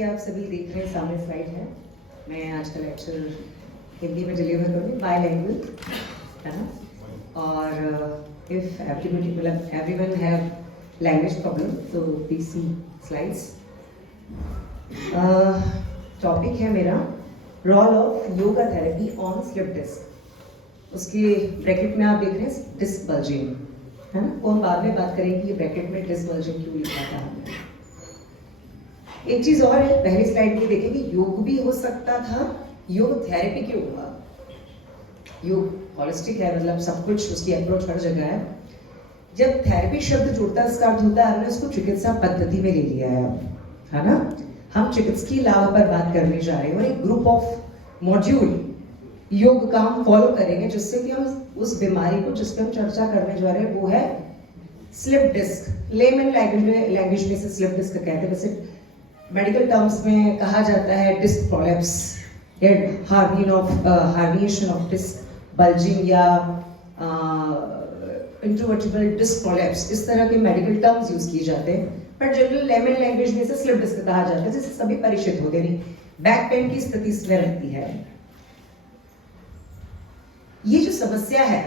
कि आप सभी देख रहे हैं, सामने स्लाइड है। मैं आज का लेक्चर हिंदी में डिलीवर करूँगी, बाय लैंग्वेज, है ना। और इफ एवरीबडी मतलब एवरीवन हैव लैंग्वेज प्रॉब्लम तो प्लीज सी स्लाइड्स। टॉपिक है मेरा role of yoga therapy on slip disc. उसके ब्रैकेट में आप देख रहे हैं डिस्क बल्जिंग, है ना। वो हम बाद में बात करेंगे ये ब्रैकेट में डिस्क बल्जिंग क्यों लिखा था हमने। एक चीज और है, पहली स्लाइड में देखेंगे योग भी हो सकता था, योग थेरेपी क्यों हुआ। योग हॉलिस्टिक है, मतलब सब कुछ उसकी अप्रोच हर जगह है। जब थेरेपी शब्द जुड़ता है इसका अर्थ होता है हमने उसको चिकित्सा पद्धति में ले लिया है ना। हम चिकित्सकीय लाभ पर बात करने जा रहे हैं और एक ग्रुप ऑफ मॉड्यूल योग का हम फॉलो करेंगे जिससे कि हम उस बीमारी को जिस पर हम चर्चा करने जा रहे हैं वो है स्लिप डिस्क। लेमन लैंग्वेज में से स्लिप डिस्क कहते हैं, वैसे मेडिकल टर्म्स में कहा जाता है डिस्क प्रोलैप्स या हार्निएशन ऑफ डिस्क बल्जिंग या इंट्रोवर्टिबल डिस्क प्रोलैप्स, इस तरह के मेडिकल टर्म्स यूज किए जाते हैं। पर जनरल लेमन लैंग्वेज में से स्लिप डिस्क कहा जाता है, जिससे सभी परिचित होते नहीं। बैक पेन की स्थिति इसमें रहती है। ये जो समस्या है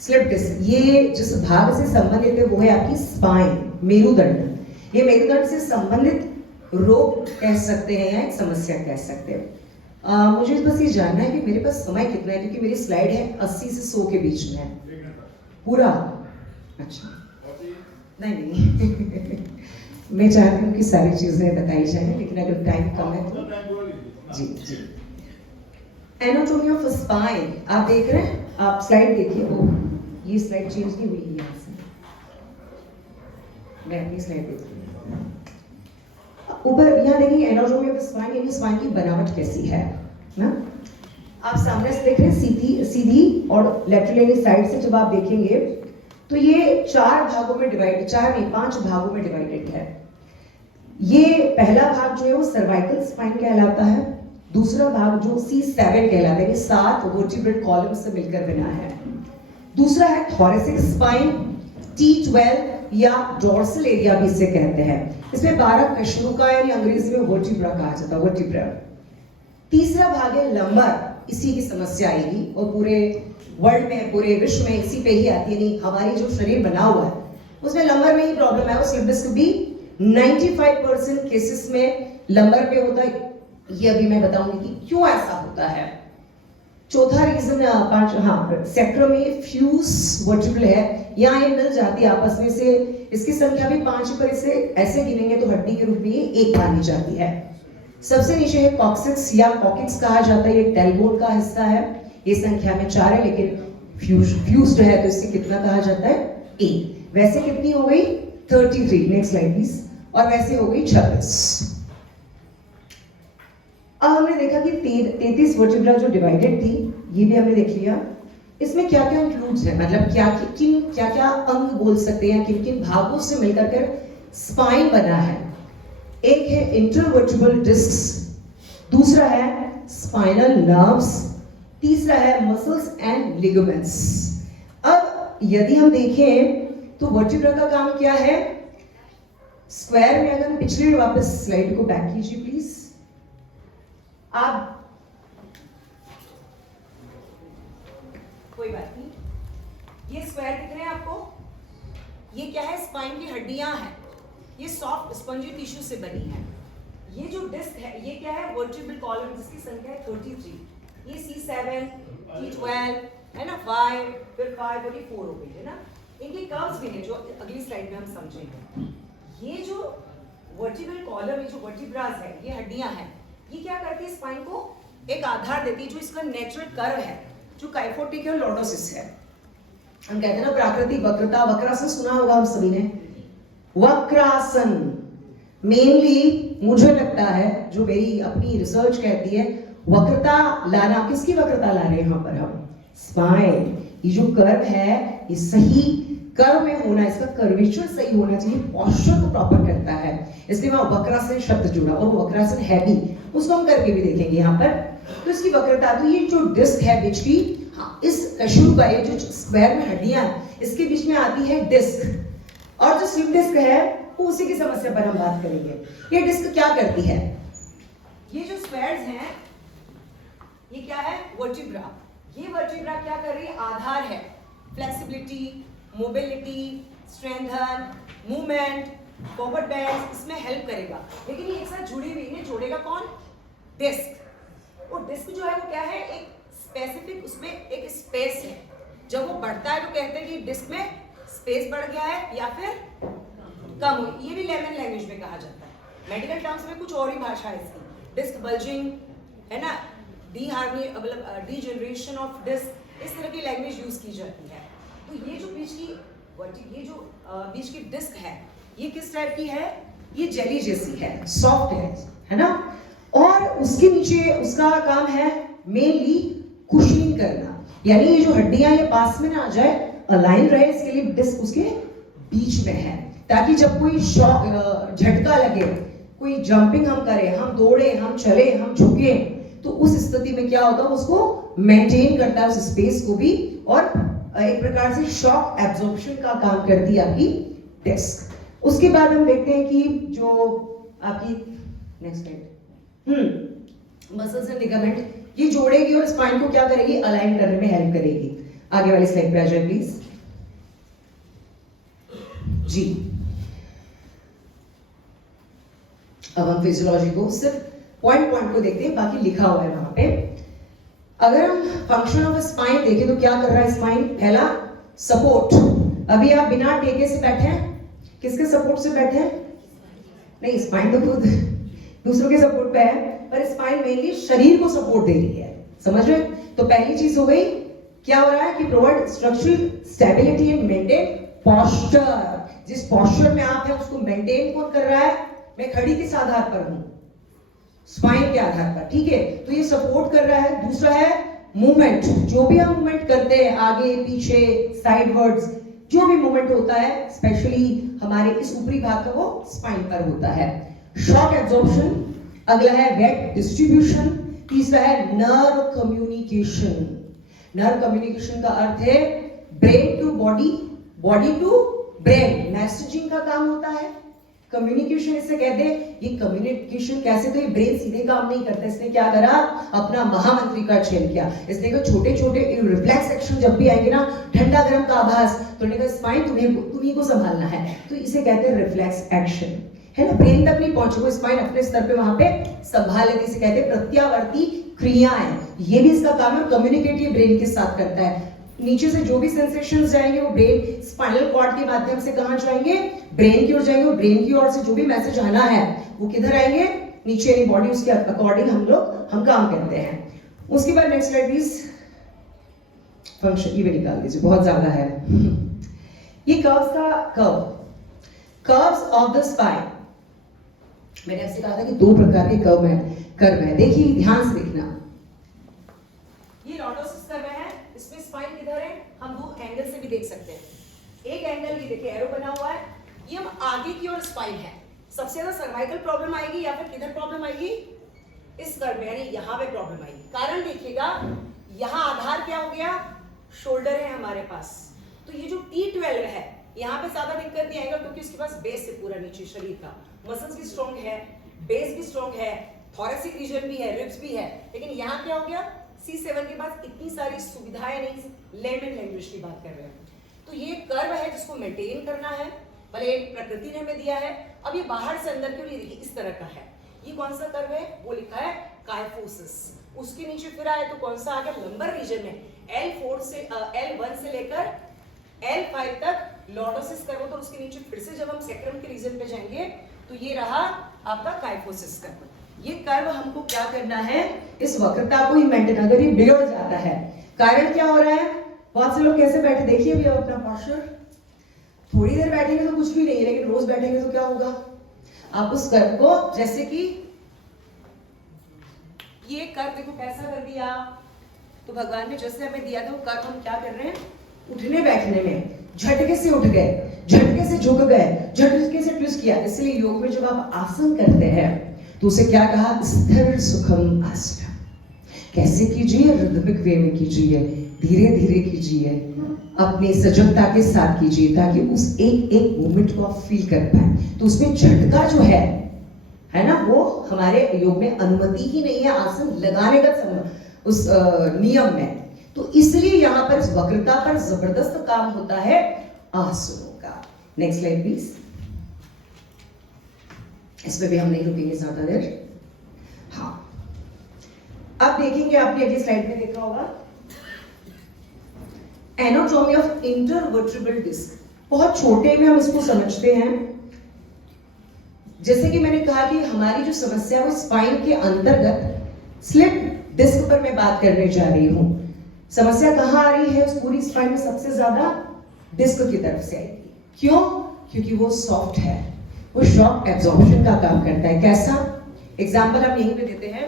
स्लिप डिस्क, ये जिस भाग से संबंधित है वो है आपकी स्पाइन, मेरुदंड। ये मेरुदंड से संबंधित रोग कह सकते हैं या एक समस्या कह सकते हैं। मुझे बस ये जानना है कि मेरे पास समय कितना है, क्योंकि मेरी स्लाइड है 80 से 100 के बीच में पूरा। अच्छा नहीं मैं चाहती हूँ कि सारी चीजें बताई जाए, लेकिन अगर टाइम कम है तो जी। एनाटॉमी ऑफ स्पाइन आप देख रहे हैं, आप स्लाइड देखिए। वो ये स्लाइड चेंज नहीं हुई यहाँ से, मैं अपनी स्लाइड देख रही हूँ। ऊपर यहाँ देखिए एनाटॉमी ऑफ स्पाइन, यानी स्पाइन की बनावट कैसी है ना। आप सामने से देख रहे हैं सीधी और लेटरल साइड से जब आप देखेंगे तो ये 4 भागों में डिवाइडेड, 4 नहीं 5 भागों में डिवाइडेड है। ये पहला भाग जो है वो सर्वाइकल स्पाइन कहलाता है। दूसरा भाग जो C7 कहलाता है, 7 वर्टिब्रल कॉलम से मिलकर बना है। दूसरा है थोरेसिक स्पाइन, T12 या डोर्सल एरिया भी इसे कहते हैं। इसमें 12 कशेरुका यानी अंग्रेजी में वर्टिब्रा कहा जाता है, वर्टिब्रा। तीसरा भाग है लंबर, इसी की समस्या आएगी और पूरे वर्ल्ड में, पूरे विश्व में इसी पे ही आती है। नहीं, हमारी जो शरीर बना हुआ है उसमें लंबर में ही प्रॉब्लम है। और स्लिप डिस्क भी 95% केसेस में लंबर पे होता है। ये अभी मैं बताऊंगी कि क्यों ऐसा होता है। चौथा रीजन सेक्ट्रम में फ्यूज वर्टिब्रल है, यहाँ ये मिल जाती है आपस में से। इसकी संख्या भी 5 पर इसे ऐसे गिनेंगे तो हड्डी के रूप में ये 1 मानी जाती है। सबसे नीचे है कॉक्सिक्स या कॉकिक्स कहा जाता है, ये टेलबोन का हिस्सा है। ये संख्या में 4 है, लेकिन फ्यूज्ड है तो इससे कितना कहा जाता है 1। वैसे कितनी हो गई 33, नेक्स्ट स्लाइड प्लीज। और वैसे हो गई 26। अब हमने देखा कि 33 वर्टिब्रा जो डिवाइडेड थी, ये भी हमने देख लिया। इसमें क्या क्या इंक्लूड्स है, मतलब क्या क्या अंग बोल सकते हैं, किन किन भागों से मिलकर कर स्पाइन बना है। एक है इंटरवर्टिब्रल डिस्क, दूसरा है स्पाइनल नर्व्स, तीसरा है मसल्स एंड लिगामेंट्स। अब यदि हम देखें तो वर्टिब्रा का काम क्या है। स्क्वायर में अगर पिछले वापस स्लाइड को बैक कीजिए प्लीज। आप कोई बात नहीं, ये स्क्वायर दिख रहे हैं आपको, ये क्या है, स्पाइन की हड्डियां हैं। ये सॉफ्ट स्पंजी टिश्यू से बनी है। ये जो डिस्क है ये क्या है, वर्टिब्रल कॉलम, जिसकी संख्या है 33। ये C7, T12 है ना, 5, फिर 5 और ये 4 हो गई है ना। इनके कर्व्स भी हैं जो अगली स्लाइड में हम समझेंगे। ये जो वर्टिब्रल कॉलम, ये जो वर्टिब्रास है, ये हड्डियां हैं, ये क्या करती है, स्पाइन को एक आधार देती है जो इसका नेचुरल कर्व है, जो काइफोटिक है और लॉर्डोसिस है। हम कहते हैं ना प्राकृतिक वक्रता, वक्रासन सुना होगा हम सभी ने। वक्रासन मेनली मुझे लगता है, जो मेरी अपनी रिसर्च कहती है, वक्रता लाना, किसकी वक्रता ला रहे हैं यहाँ पर हम, स्पाइन। ये जो कर्व है ये सही कर्व में होना, इसका कर्वेचर सही होना चाहिए, पोस्चर को प्रॉपर करता है, इसलिए वहां वक्रासन शब्द जुड़ा। और वो वक्रासन है भी, उसको हम करके भी देखेंगे यहाँ पर। तो इसकी वक्रता, तो ये जो डिस्क है बीच की, इस कशेरु का ये जो स्क्वायर में हड्डियां, इसके बीच में आती है डिस्क। और जो स्लिप डिस्क है तो उसी की समस्या पर हम बात करेंगे। ये डिस्क क्या करती है? ये जो स्क्वायर्स हैं, ये क्या है? वर्टिब्रा। ये वर्टिब्रा क्या कर रही है? आधार है, flexibility, mobility, strengthen, movement, forward bend, इसमें हेल्प करेगा। लेकिन ये एक साथ जुड़ी हुई है, जोड़ेगा कौन? डिस्क। और डिस्क जो है वो क्या है? एक स्पेसिफिक, उसमें एक स्पेस है। जब वो बढ़ता है तो कहते हैं कि डिस्क में स्पेस बढ़ गया है या फिर कम हुई। ये भी लेमन लैंग्वेज में कहा जाता है। मेडिकल टर्म्स में कुछ और ही भाषा है इसकी। डिस्क बल्जिंग है ना, मतलब डीजनरेशन ऑफ डिस्क, इस तरह की लैंग्वेज यूज की जाती है। तो ये जो बीच की डिस्क है, ये किस टाइप की है? ये जेली जैसी है, सॉफ्ट है ना। और उसके नीचे उसका काम है मेनली कुशनिंग करना, यानी ये जो हड्डियां ये पास में ना आ जाए, अलाइन रहे, इसके लिए डिस्क उसके बीच में है, ताकि जब कोई झटका लगे, कोई जंपिंग हम करें, हम दौड़े, हम चले, हम झुके, तो उस स्थिति में क्या होगा? उसको मेंटेन करता है उस स्पेस को भी, और एक प्रकार से शॉक एब्जॉर्प्शन का काम करती है आपकी डिस्क। उसके बाद हम देखते हैं कि जो आपकी next slide, muscles and ligament, ये जोड़ेगी और स्पाइन को क्या करेगी? अलाइन करने में हेल्प करेगी। आगे वाली स्लाइड पे आ जाए प्लीज जी। अब हम फिजियोलॉजी को सिर्फ पॉइंट को देखते हैं, बाकी लिखा हुआ है वहां पे। अगर हम फंक्शन ऑफ स्पाइन देखें तो क्या कर रहा है स्पाइन? पहला, सपोर्ट। अभी आप बिना टेके से बैठे हैं, किसके सपोर्ट से बैठे हैं? नहीं, स्पाइन तो खुद दूसरों के सपोर्ट पे है, पर स्पाइन मेनली शरीर को सपोर्ट दे रही है, समझ रहे? तो पहली चीज हो गई, क्या हो रहा है कि provide structural stability and maintain posture. जिस पोस्चर में आप है उसको मेंटेन कौन कर रहा है? मैं खड़ी किस आधार पर हूं? स्पाइन के आधार पर, ठीक है। तो ये सपोर्ट कर रहा है। दूसरा है मूवमेंट, जो भी हम मूवमेंट करते हैं, आगे पीछे, साइडवर्ड्स, जो भी मूवमेंट होता है, स्पेशली हमारे इस ऊपरी भाग का, वो स्पाइन पर होता है। शॉक एब्जॉर्प्शन, अगला है वेट डिस्ट्रीब्यूशन, तीसरा है नर्व कम्युनिकेशन। नर्व कम्युनिकेशन का अर्थ है brain to body, body to brain, messaging का काम होता है। कम्युनिकेशन इसे कहते हैं। ये कम्युनिकेशन कैसे? तो ये ब्रेन सीधे काम नहीं करता, इसने क्या करा? अपना महामंत्री का चयन किया। इसने कहा छोटे छोटे रिफ्लेक्स एक्शन जब भी आएंगे ना, ठंडा गर्म का आभास, तो उन्होंने कहा स्पाइन तुम्ही को संभालना है, तो इसे कहते हैं रिफ्लेक्स एक्शन, है ना। ब्रेन तक नहीं पहुंचे वो, स्पाइन अपने स्तर पे वहां पे संभाल लेती, इसे कहते हैं प्रत्यावर्ती क्रियाएं। ये भी इसका काम है, कम्युनिकेट ये ब्रेन के साथ करता है। नीचे से जो भी सेंसेशंस जाएंगे वो ब्रेन स्पाइनल कॉर्ड के माध्यम से कहां जाएंगे? ब्रेन की ओर जाएंगे, और ब्रेन की ओर से जो भी मैसेज आना है वो किधर आएंगे? नीचे की बॉडी, उसके अकॉर्डिंग हम काम करते हैं। उसके बाद नेक्स्ट स्लाइड प्लीज। फंक्शन ये भी निकाल दीजिए, बहुत ज्यादा है। ये कर्व्स का कर्व्स ऑफ द स्पाइन, मैंने आपसे कहा था कि दो प्रकार के कर्व है। देखिए, ध्यान से देखना, ये लॉटोसिस कर्व है, इसमें स्पाइन किधर है? हम दो एंगल से भी देख सकते हैं। एक एंगल ये देखिए एरो बना हुआ है, ये हम आगे की ओर स्पाइन है। सबसे ज्यादा सर्वाइकल प्रॉब्लम आएगी या फिर किधर प्रॉब्लम आएगी? इस कर्व में, यानी यहाँ पे प्रॉब्लम आएगी। कारण देखिएगा, यहाँ आधार क्या हो गया? शोल्डर है हमारे पास। तो ये जो T12 है, यहाँ पे ज्यादा दिक्कत नहीं आएगा, क्योंकि इसके पास बेस है पूरा नीचे शरीर का। मसल्स भी स्ट्रॉन्ग है, बेस भी स्ट्रॉन्ग है, थोरेसिक रीजन भी है, रिब्स भी है। लेकिन यहाँ क्या हो गया? C7 के पास इतनी सारी सुविधाएं नहीं, लेमन लैंग्वेज की बात कर रहे हैं। तो ये कर्व है जिसको मेंटेन करना है, भले प्रकृति ने हमें दिया है। अब ये बाहर से अंदर के लिए देखिए इस तरह का है। ये कौन सा कर्व है? वो लिखा है काइफोसिस। उसके नीचे फिर आए तो कौन सा आ गया? लंबर रीजन में L1 से लेकर L5 तक लॉटोसिस कर्व। तो उसके नीचे फिर से जब हम सेक्रम के रीजन पे जाएंगे तो ये रहा आपका काइफोसिस कर्व। ये कर्व हमको क्या करना है? इस वक्रता को ही मेंटेन, अगर ये बिगड़ जाता है, कारण क्या हो रहा है? बहुत से लोग कैसे बैठे, देखिए भी अपना पोस्चर, थोड़ी देर बैठेंगे तो कुछ भी नहीं है, लेकिन रोज बैठेंगे तो क्या होगा? आप उस कर्व को, जैसे कि ये कर्व देखो कैसा कर दिया, तो भगवान ने जैसे हमें दिया था वो कर्व हम क्या कर रहे हैं? उठने बैठने में झटके से उठ गए, झटके से झुक गए, झटके से ट्विस्ट किया। इसलिए योग में जब आप आसन करते हैं तो उसे क्या कहा? स्थिर सुखम आसन। कैसे कीजिए? रिदमिक वे में कीजिए, धीरे धीरे कीजिए, अपनी सजगता के साथ कीजिए, ताकि उस एक एक मोमेंट को आप फील कर पाए। तो उसमें झटका जो है ना, वो हमारे योग में अनुमति ही नहीं है आसन लगाने का उस नियम में। तो इसलिए यहाँ पर इस वक्रता पर जबरदस्त काम होता है आसनों का। Next slide please. इसमें भी हम नहीं रुकेंगे ज्यादा देर। हाँ, अब देखेंगे, आपने अगली स्लाइड में देखा होगा एनाटॉमी ऑफ इंटरवर्टिब्रल डिस्क। बहुत छोटे में हम इसको समझते हैं। जैसे कि मैंने कहा कि हमारी जो समस्या है वो स्पाइन के अंतर्गत स्लिप डिस्क पर मैं बात करने जा रही हूं। समस्या कहां आ रही है? उस पूरी स्पाइन में सबसे ज्यादा डिस्क की तरफ से आएगी। क्यों? क्योंकि वो सॉफ्ट है, वो शॉक एब्जॉर्प्शन का काम करता है। कैसा? एग्जाम्पल हम यहीं पे देते हैं।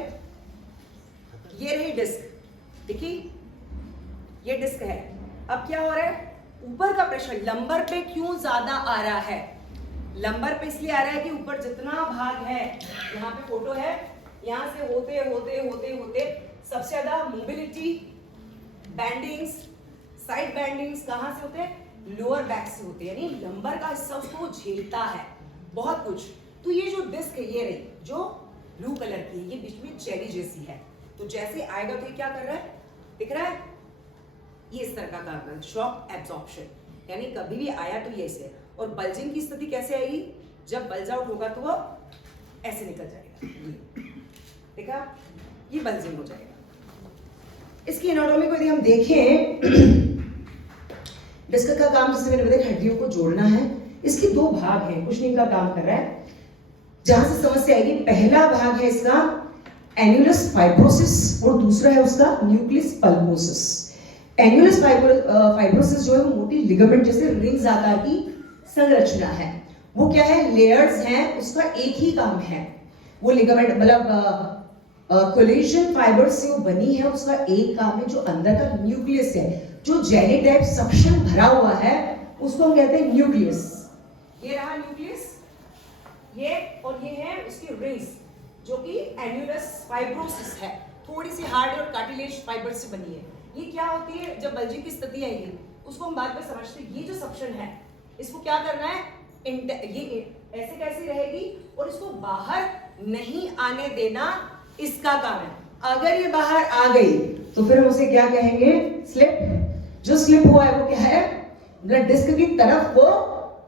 ये रही डिस्क, देखिए ये डिस्क है। अब क्या हो रहा है? ऊपर का प्रेशर लंबर पे क्यों ज्यादा आ रहा है? लंबर पे इसलिए आ रहा है कि ऊपर जितना भाग है, यहाँ पे फोटो है, यहाँ से होते होते होते होते सबसे ज्यादा मोबिलिटी, बैंडिंग्स, साइड बैंडिंग्स कहाँ से होते हैं? लोअर बैक से होते हैं, यानी लंबर का हिस्सा उसको झेलता है बहुत कुछ। तो ये जो डिस्क है, ये रही जो ब्लू कलर की है, ये बीच में चेरी जैसी है। तो जैसे आएगा तो ये क्या कर रहा है? दिख रहा है? ये इस तरह का काम कर, शॉक एब्जॉर्प्शन, यानी कभी भी आया तो ये ऐसे। और बल्जिंग की स्थिति कैसे आएगी? जब बल्ज आउट होगा तो वो ऐसे निकल जाएगा। देखा? ये बल्जिंग हो जाएगा। इसकी एनाटॉमी को यदि हम देखें, डिस्क का काम जैसे मैंने बताया हड्डियों को जोड़ना है। इसके दो भाग हैं, कुछ नहीं का काम कर रहा है। जहां से समस्या आएगी, पहला भाग है इसका एन्युलस फाइब्रोसिस और दूसरा है उसका न्यूक्लियस पल्पोसिस। एन्युलस फाइब्रोसिस जो है वो मोटी लिगामेंट जैसे रिंग्स आकार की संरचना है। वो क्या है? लेयर्स हैं, उसका एक ही काम है। वो लिगामेंट मतलब कोलेजन फाइबर से वो बनी है, उसका एक काम है। जो अंदर का न्यूक्लियस है, जो जेली टाइप सक्शन भरा हुआ है, उसको हम कहते हैं न्यूक्लियस। ये रहा न्यूक्लियस, ये और ये है उसकी रिंग्स, जो कि एन्युलस फाइब्रोसिस है, थोड़ी सी हार्ड और कार्टिलेज फाइबर से बनी है। ये क्या होती है? जब बल्जिंग की स्थिति आएगी उसको हम बाद में समझते हैं। ये जो सक्शन है, इसको क्या करना है? ये ऐसे कैसी रहेगी और इसको बाहर नहीं आने देना इसका काम है। अगर ये बाहर आ गई तो फिर हम उसे क्या कहेंगे? स्लिप। जो स्लिप हुआ है वो क्या है? ब्लड डिस्क की तरफ वो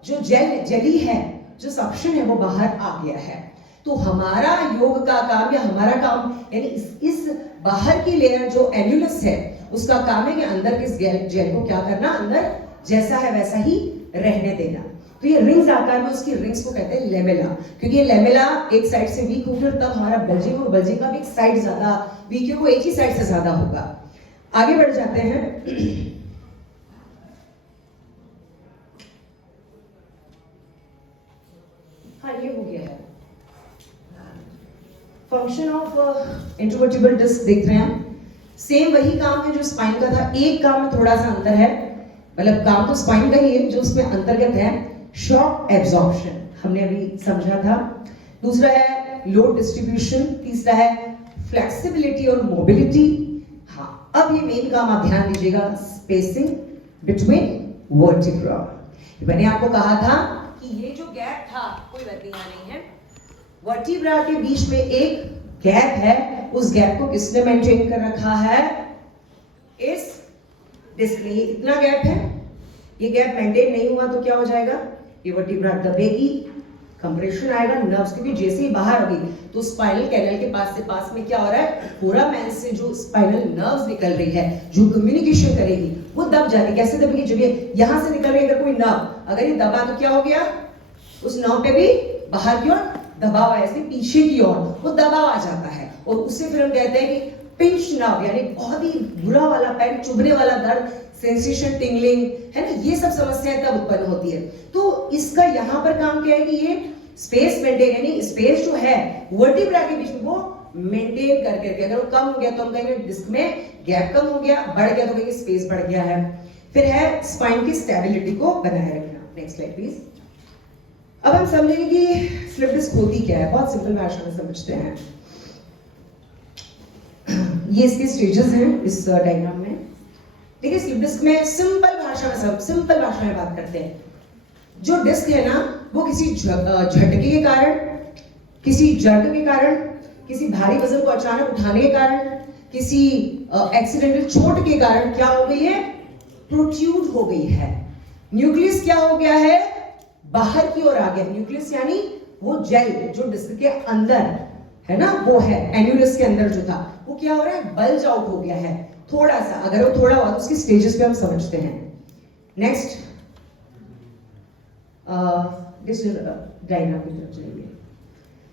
जो जेली है, जो सक्शन है, वो बाहर आ गया है। तो हमारा योग का काम या हमारा काम, यानी इस बाहर की लेयर जो एन्युलस है, उसका काम है कि अंदर के जेल को क्या करना? अंदर जैसा है वैसा ही रहने देना। तो ये रिंग्स आकार में, उसकी रिंग्स को कहते हैं लेमेला, क्योंकि ये लेमेला एक साइड से वीक होगी और तब हमारा बल्जिंग, और बल्जिंग का भी एक साइड ज्यादा वीक है, वो एक ही साइड से ज्यादा होगा। आगे बढ़ जाते हैं। हाँ, ये हो गया है फंक्शन ऑफ इंटरवर्टिब्रल डिस्क। देख रहे हैं हम, सेम वही काम है जो स्पाइन का था। एक काम में थोड़ा सा अंतर है, मतलब काम तो स्पाइन का ही है, जो उसमें अंतर्गत है शॉक एब्जॉर्प्शन, हमने अभी समझा था। दूसरा है लोड डिस्ट्रीब्यूशन, तीसरा है फ्लेक्सिबिलिटी और मोबिलिटी। हाँ, अब ये मेन काम आप ध्यान दीजिएगा, स्पेसिंग बिटवीन वर्टिब्रा। मैंने आपको कहा था कि ये जो गैप था, कोई बात नहीं है, वर्टिब्रा के बीच में एक गैप है, उस गैप को किसने मेंटेन कर रखा है? इस डिस्क ने। इतना गैप है, ये गैप मेंटेन नहीं हुआ तो क्या हो जाएगा? ये वर्टिब्रा दबेगी, कंप्रेशन आएगा, नर्व्स के भी जैसे ही बाहर होगी तो स्पाइनल कैनल के पास में क्या हो रहा है? पूरा मैन से जो स्पाइनल नर्व्स निकल रही है, जो कम्युनिकेशन करेगी, वो दब जाती। कैसे दबेगी? जब ये यहां से निकल रही है, अगर कोई नर्व अगर ये दबा तो क्या हो गया? उस नर्व पे भी बाहर की ओर दबाव है, ऐसे पीछे की ओर वो दबाव आ जाता है, और उससे फिर हम कहते हैं कि पिंच नर्व, यानी बहुत ही बुरा वाला पैर चुभने वाला दर्द, सेंसेशन, टिंगलिंग, है ना, ये सब समस्याएं तब उत्पन्न होती है। तो इसका यहाँ पर काम क्या है कि ये स्पेस मेंटेन, यानी स्पेस जो है वर्टिब्रा के बीच में वो मेंटेन करके रखे। अगर वो कम हो गया तो हम कहेंगे डिस्क में गैप कम हो गया, बढ़ गया तो कहेंगे स्पेस बढ़ गया है। फिर है स्पाइन की स्टेबिलिटी को बनाए रखना। Next slide please. अब हम समझेंगे कि स्लिप डिस्क होती क्या है, बहुत सिंपल भाषा में समझते हैं। ये इसके स्टेजेस हैं इस डायग्राम में। देखिए स्लिप डिस्क में सिंपल भाषा में बात करते हैं। जो डिस्क है ना वो किसी झटके के कारण, किसी जर्ग के कारण, किसी भारी वजन को अचानक उठाने के कारण, किसी एक्सीडेंटल चोट के कारण क्या हो गई है, प्रोट्रूड हो गई है। न्यूक्लियस क्या हो गया है, बाहर की ओर आ गया। न्यूक्लियस यानी वो जेल जो डिस्क के अंदर है ना, वो है एन्यूलस के अंदर जो था, वो क्या हो रहा है, बल्ज आउट हो गया है थोड़ा सा। अगर वो थोड़ा हुआ तो उसकी स्टेजेस पे हम समझते हैं। नेक्स्ट डायग्राम की तरफ चलिए।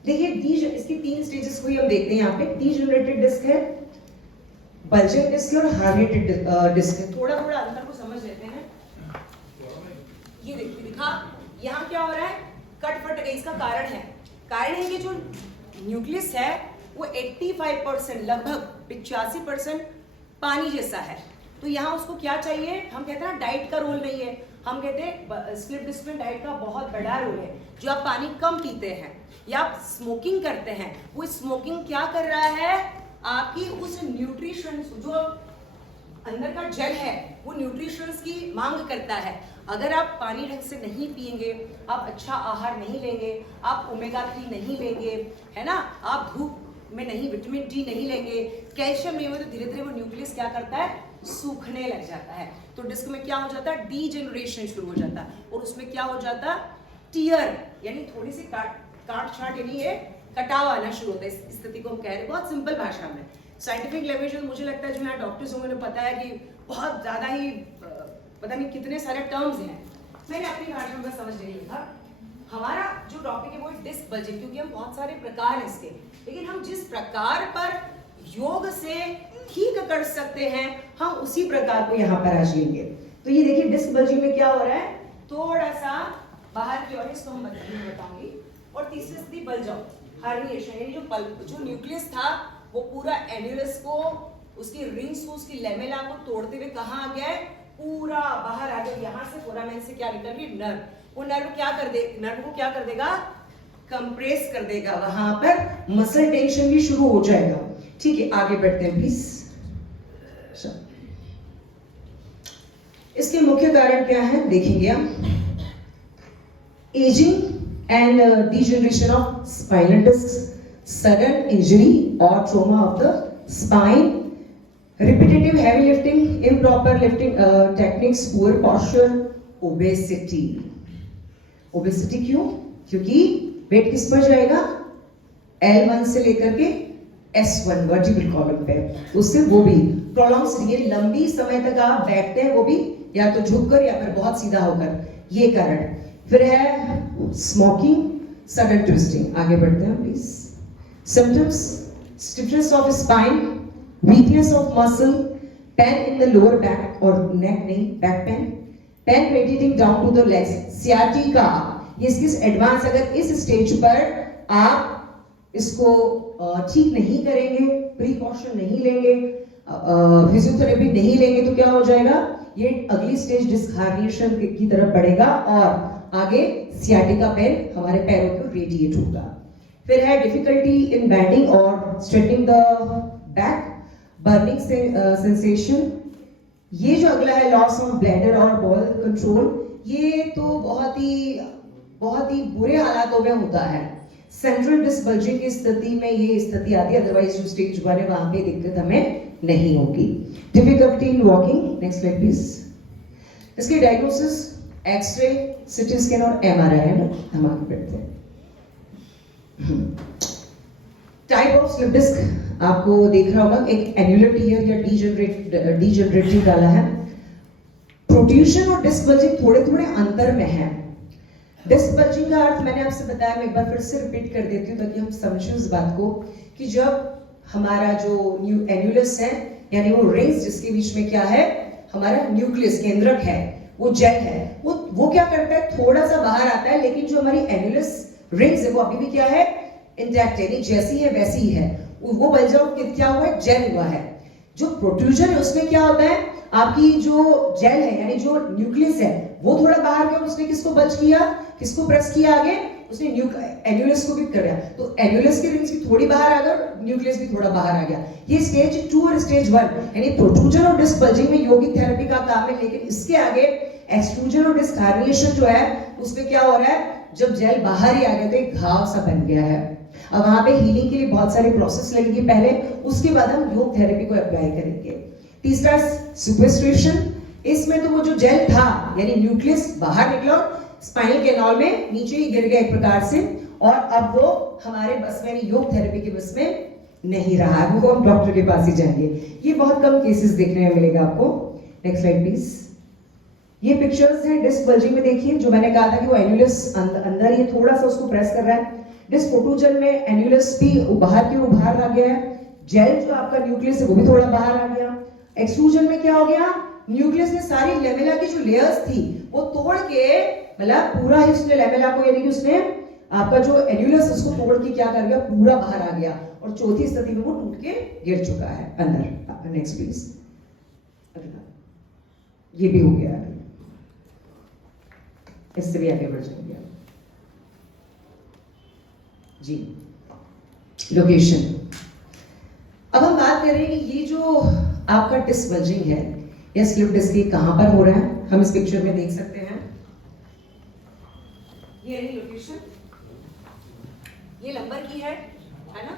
देखिए इसकी 3 स्टेजेस को ही हम देखते हैं यहाँ पे। डीजनरेटेड डिस्क है, बल्जिंग डिस्क और हार्नेटेड डिस्क है। थोड़ा थोड़ा अंतर को समझ लेते हैं। ये देखिए, दिखा यहाँ क्या हो रहा है, कट फट गई। इसका कारण है कि जो न्यूक्लियस है वो 85% लगभग 85% पानी जैसा है। तो यहाँ उसको क्या चाहिए, हम कहते हैं ना डाइट का रोल नहीं है, हम कहते हैं स्लिप डिस्क में डाइट का बहुत बड़ा रोल है। जो आप पानी कम पीते हैं या आप स्मोकिंग करते हैं, वो स्मोकिंग क्या कर रहा है, आपकी उस न्यूट्रिशंस जो अंदर का जेल है वो न्यूट्रिशंस की मांग करता है। अगर आप पानी ढंग से नहीं पिएंगे, आप अच्छा आहार नहीं लेंगे, आप ओमेगा 3 नहीं लेंगे, है ना, आप धूप में नहीं, विटामिन डी नहीं लेंगे, कैल्शियम नहीं होगा, तो धीरे धीरे वो न्यूक्लियस क्या करता है, सूखने लग जाता है। तो डिस्क में क्या हो जाता है, डीजेनरेशन शुरू हो जाता है। और उसमें क्या हो जाता है, टियर यानी थोड़ी सी काट छाट यानी ये कटाव आना शुरू होता है। इस स्थिति को हम कह रहे हैं बहुत सिंपल भाषा में। साइंटिफिक लैंग्वेज में मुझे लगता है जो यहाँ डॉक्टर्स होंगे उन्हें पता है कि बहुत ज्यादा ही पता नहीं कितने सारे टर्म्स हैं। मैंने अपनी भाषा में समझ नहीं लिखा। हमारा जो टॉपिक है वो डिस्क बल्जिंग, क्योंकि हम बहुत सारे प्रकार हैं इसके, लेकिन हम जिस प्रकार पर योग से ठीक कर सकते हैं हम उसी प्रकार को यहाँ पर आज लेंगे। तो ये देखिए डिस्क बल्जिंग में क्या हो रहा है, थोड़ा सा बाहर की ओर, इसको हम बताऊंगी। और तीसरी स्थिति बल्ज आउट, हार्निएशन, यानी जो न्यूक्लियस था वो पूरा एन्यूलस को, उसकी रिंग्स को, उसकी लेमेला को तोड़ते हुए कहाँ आ गया है, पूरा बाहर आ गया। यहाँ से फोरामेन से क्या निकल रही, नर्व, वो नर्व को क्या कर देगा, कंप्रेस कर देगा, वहां पर मसल टेंशन भी शुरू हो जाएगा। ठीक है, आगे बढ़ते हैं प्लीज। इसके मुख्य कारण क्या है देखेंगे हम। Ageing and degeneration of spinal discs, sudden injury or trauma of the spine, repetitive heavy lifting, improper lifting techniques, poor posture, obesity. Obesity क्यों? क्योंकि वेट किस पर जाएगा, L1 से लेकर के S1 वर्टिब्रल कॉलम पे, उससे वो भी प्रोलॉन्ग, ये लंबी समय तक आप बैठते हैं, वो भी या तो झुककर या फिर बहुत सीधा होकर, ये कारण। फिर है स्मोकिंग, सडन ट्विस्टिंग। आगे बढ़ते हैं please. Symptoms, stiffness of spine, weakness of muscle, pain in the lower back और नेक नहीं, back pain, pain radiating down to the legs, sciatica. ये इसकी एडवांस, अगर इस स्टेज पर आप इसको ठीक नहीं करेंगे, प्रिकॉशन नहीं लेंगे, फिजियोथेरेपी नहीं लेंगे, तो क्या हो जाएगा, ये अगली स्टेज डिस्क हार्निएशन की तरफ बढ़ेगा और आगे सियाटिका पेन हमारे पैरों को रेडिएट होगा। फिर है डिफिकल्टी इन बैंडिंग और straightening the back, burning sensation. ये जो अगला है लॉस ऑफ ब्लैडर और बॉल कंट्रोल, ये तो बहुत ही बुरे हालातों में होता है। सेंट्रल डिस्क बल्जिंग की स्थिति में ये स्थिति आती है, अदरवाइज जो स्टेज वन है वहां पे दिक्कत हमें नहीं होगी। Difficulty in walking, next slide please. इसकी डायग्नोसिस एक्सरे, सिटी स्कैन और एमआरआई है ना, हम आगे बढ़ते हैं। टाइप ऑफ स्लिप डिस्क आपको देख रहा होगा, एक एन्युलर टियर या डीजनरेटिव डाला है। प्रोट्रूशन और डिस्क बल्जिंग थोड़े थोड़े अंतर में है। डिस्क बल्जिंग का अर्थ मैंने आपसे बताया, मैं एक बार फिर से रिपीट कर देती हूँ ताकि हम समझें उस बात को, कि जब हमारा जो एन्यूलस है यानी वो रिंग्स जिसके बीच में क्या है, हमारा न्यूक्लियस केंद्रक है, वो जेल है, वो क्या करता है, थोड़ा सा बाहर आता है, लेकिन जो हमारी एन्यूलस रिंग्स है वो अभी भी क्या है, इंटैक्ट है, यानी जैसी है वैसी ही है। वो बल्ज आउट क्या हुआ है, जेल हुआ है। जो प्रोट्रूजन है उसमें क्या होता है, आपकी जो जेल है यानी जो न्यूक्लियस है वो थोड़ा बाहर गया, उसने किसको बल्ज किया, किसको प्रेस किया आगे, उसने एन्यूलस को भी कर दिया, तो एन्यूलस की रिंग्स भी थोड़ी बाहर आ गई और न्यूक्लियस भी थोड़ा बाहर आ गया। ये स्टेज 2 और स्टेज 1 यानी प्रोट्रूजन और डिस्क बल्जिंग में यौगिक थेरेपी का काम है, लेकिन इसके आगे एक्सट्रूजन और डिस्क हार्निएशन जो है उसमें क्या हो रहा है, जब जेल बाहर ही आ गया तो एक घाव सा बन गया है। अब वहां पे हीलिंग के लिए बहुत सारी प्रोसेस लगेगी पहले, उसके बाद हम योग थेरेपी को अप्लाई करेंगे। तीसरा सुपरस्ट्रेशन, इसमें तो वो जो जेल था यानी न्यूक्लियस बाहर निकला और स्पाइनल कैनाल में नीचे ही गिर गया एक प्रकार से, और अब वो हमारे बस में योग थेरेपी के बस में नहीं रहा, वो हम डॉक्टर के पास ही जाएंगे। ये बहुत कम केसेस देखने में मिलेगा आपको। Next slide please. ये पिक्चर्स हैं डिस्क बल्जिंग में, देखिए जो मैंने कहा था कि वो एन्यूलस अंदर ये थोड़ा सा उसको प्रेस कर रहा है, डिस्क प्रोट्रूजन में एन्यूलस भी बाहर की ओर उभार आ गया है, जेल जो आपका न्यूक्लियस है वो भी थोड़ा बाहर आ गया। एक्सट्रूजन में क्या हो गया, न्यूक्लियस ने सारी लेमेला की जो लेयर्स थी वो तोड़ के, मतलब पूरा ही उसने लेमेला को यानी कि उसने आपका जो एन्यूलस उसको तोड़ के क्या कर गया, पूरा बाहर आ गया और चौथी स्थिति में वो टूट के गिर चुका है अंदर। Next please. ये भी हो गया, इससे भी आगे बढ़ जाएंगे जी। लोकेशन, अब हम बात कर रहे हैं कि ये जो आपका डिस्क बल्जिंग है या स्लिप डिस्क ये कहां पर हो रहा है, हम इस पिक्चर में देख सकते हैं। ये है लोकेशन, ये नंबर की है ना।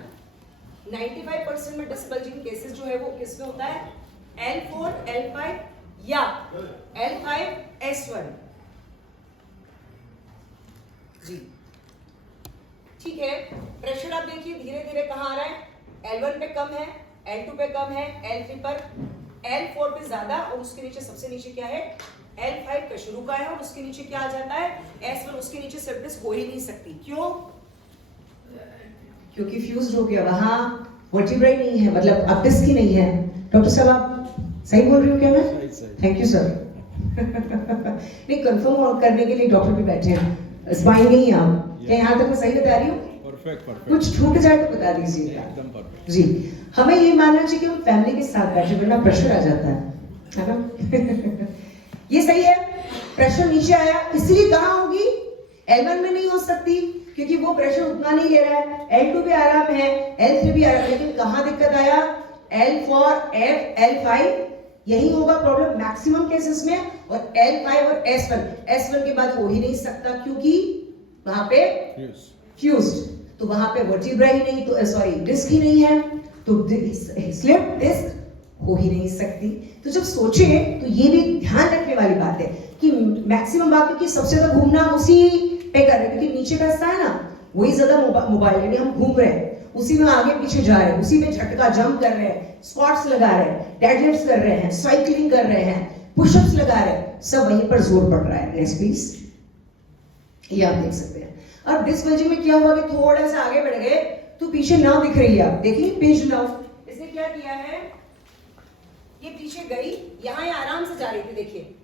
95% में डिस्क बल्जिंग केसेस जो है वो किसमें होता है, L4, L5 या L5S1 जी। ठीक है, प्रेशर आप देखिए धीरे धीरे कहां आ रहा है, L1 पे कम है, L2 पे कम है, L3 पर, L4 पे ज्यादा, और उसके नीचे सबसे नीचे क्या है, L5 पे शुरू का है और उसके नीचे क्या आ जाता है, S1। उसके नीचे स्लिप डिस्क हो ही नहीं सकती, क्यों, क्योंकि फ्यूज्ड हो गया, वहां वर्टिब्राई नहीं है, मतलब अब डिस्क ही नहीं है। डॉक्टर साहब आप सही बोल रही हो क्या मैं? Thank you sir. नहीं, कंफर्म करने के लिए डॉक्टर भी बैठे हैं, स्पाइन गई आप क्या, यहाँ तक मैं सही बता रही हूँ? परफेक्ट। कुछ छूट जाए तो बता दीजिएगा। एकदम परफेक्ट जी। हमें ये मानना चाहिए कि हम फैमिली के साथ बैठे, वरना प्रेशर आ जाता है ना। ये सही है, प्रेशर नीचे आया, इसलिए कहाँ होगी, L1 में नहीं हो सकती क्योंकि वो प्रेशर उतना नहीं ले रहा है, L2 पे आराम है, L3 भी आराम, लेकिन कहाँ दिक्कत आया, L4, F, L5, यही होगा प्रॉब्लम मैक्सिमम केसेस में। और L5 और S1 के बाद हो ही नहीं सकता क्योंकि वहां पे फ्यूज्ड, तो वहां पे वर्टिब्रा ही नहीं, तो सॉरी डिस्क ही नहीं है, तो स्लिप डिस्क हो ही नहीं सकती। तो जब सोचे तो ये भी ध्यान रखने वाली बात है कि मैक्सिमम बात, क्योंकि सबसे ज्यादा घूमना उसी पे कर रहे हैं, क्योंकि नीचे का हिस्सा है ना वही ज्यादा मोबाइल यानी हम घूम रहे हैं, उसी में आगे पीछे जा रहे हैं, उसी में झटका जंप कर रहे हैं, स्क्वाट्स लगा रहे हैं, डेडलिफ्ट्स कर रहे हैं, साइकिलिंग कर रहे हैं, पुशअप्स लगा रहे हैं, सब वहीं पर जोर पड़ रहा है। Next please. ये आप देख सकते हैं। अब डिस्क बल्जिंग में क्या हुआ कि थोड़ा सा आगे बढ़ गए तो पीछे नाव दिख रही है, आप देखिए पेज नाव, इसने क्या किया है, ये पीछे गई, यहाँ ये आराम से जा रही थी, देखिए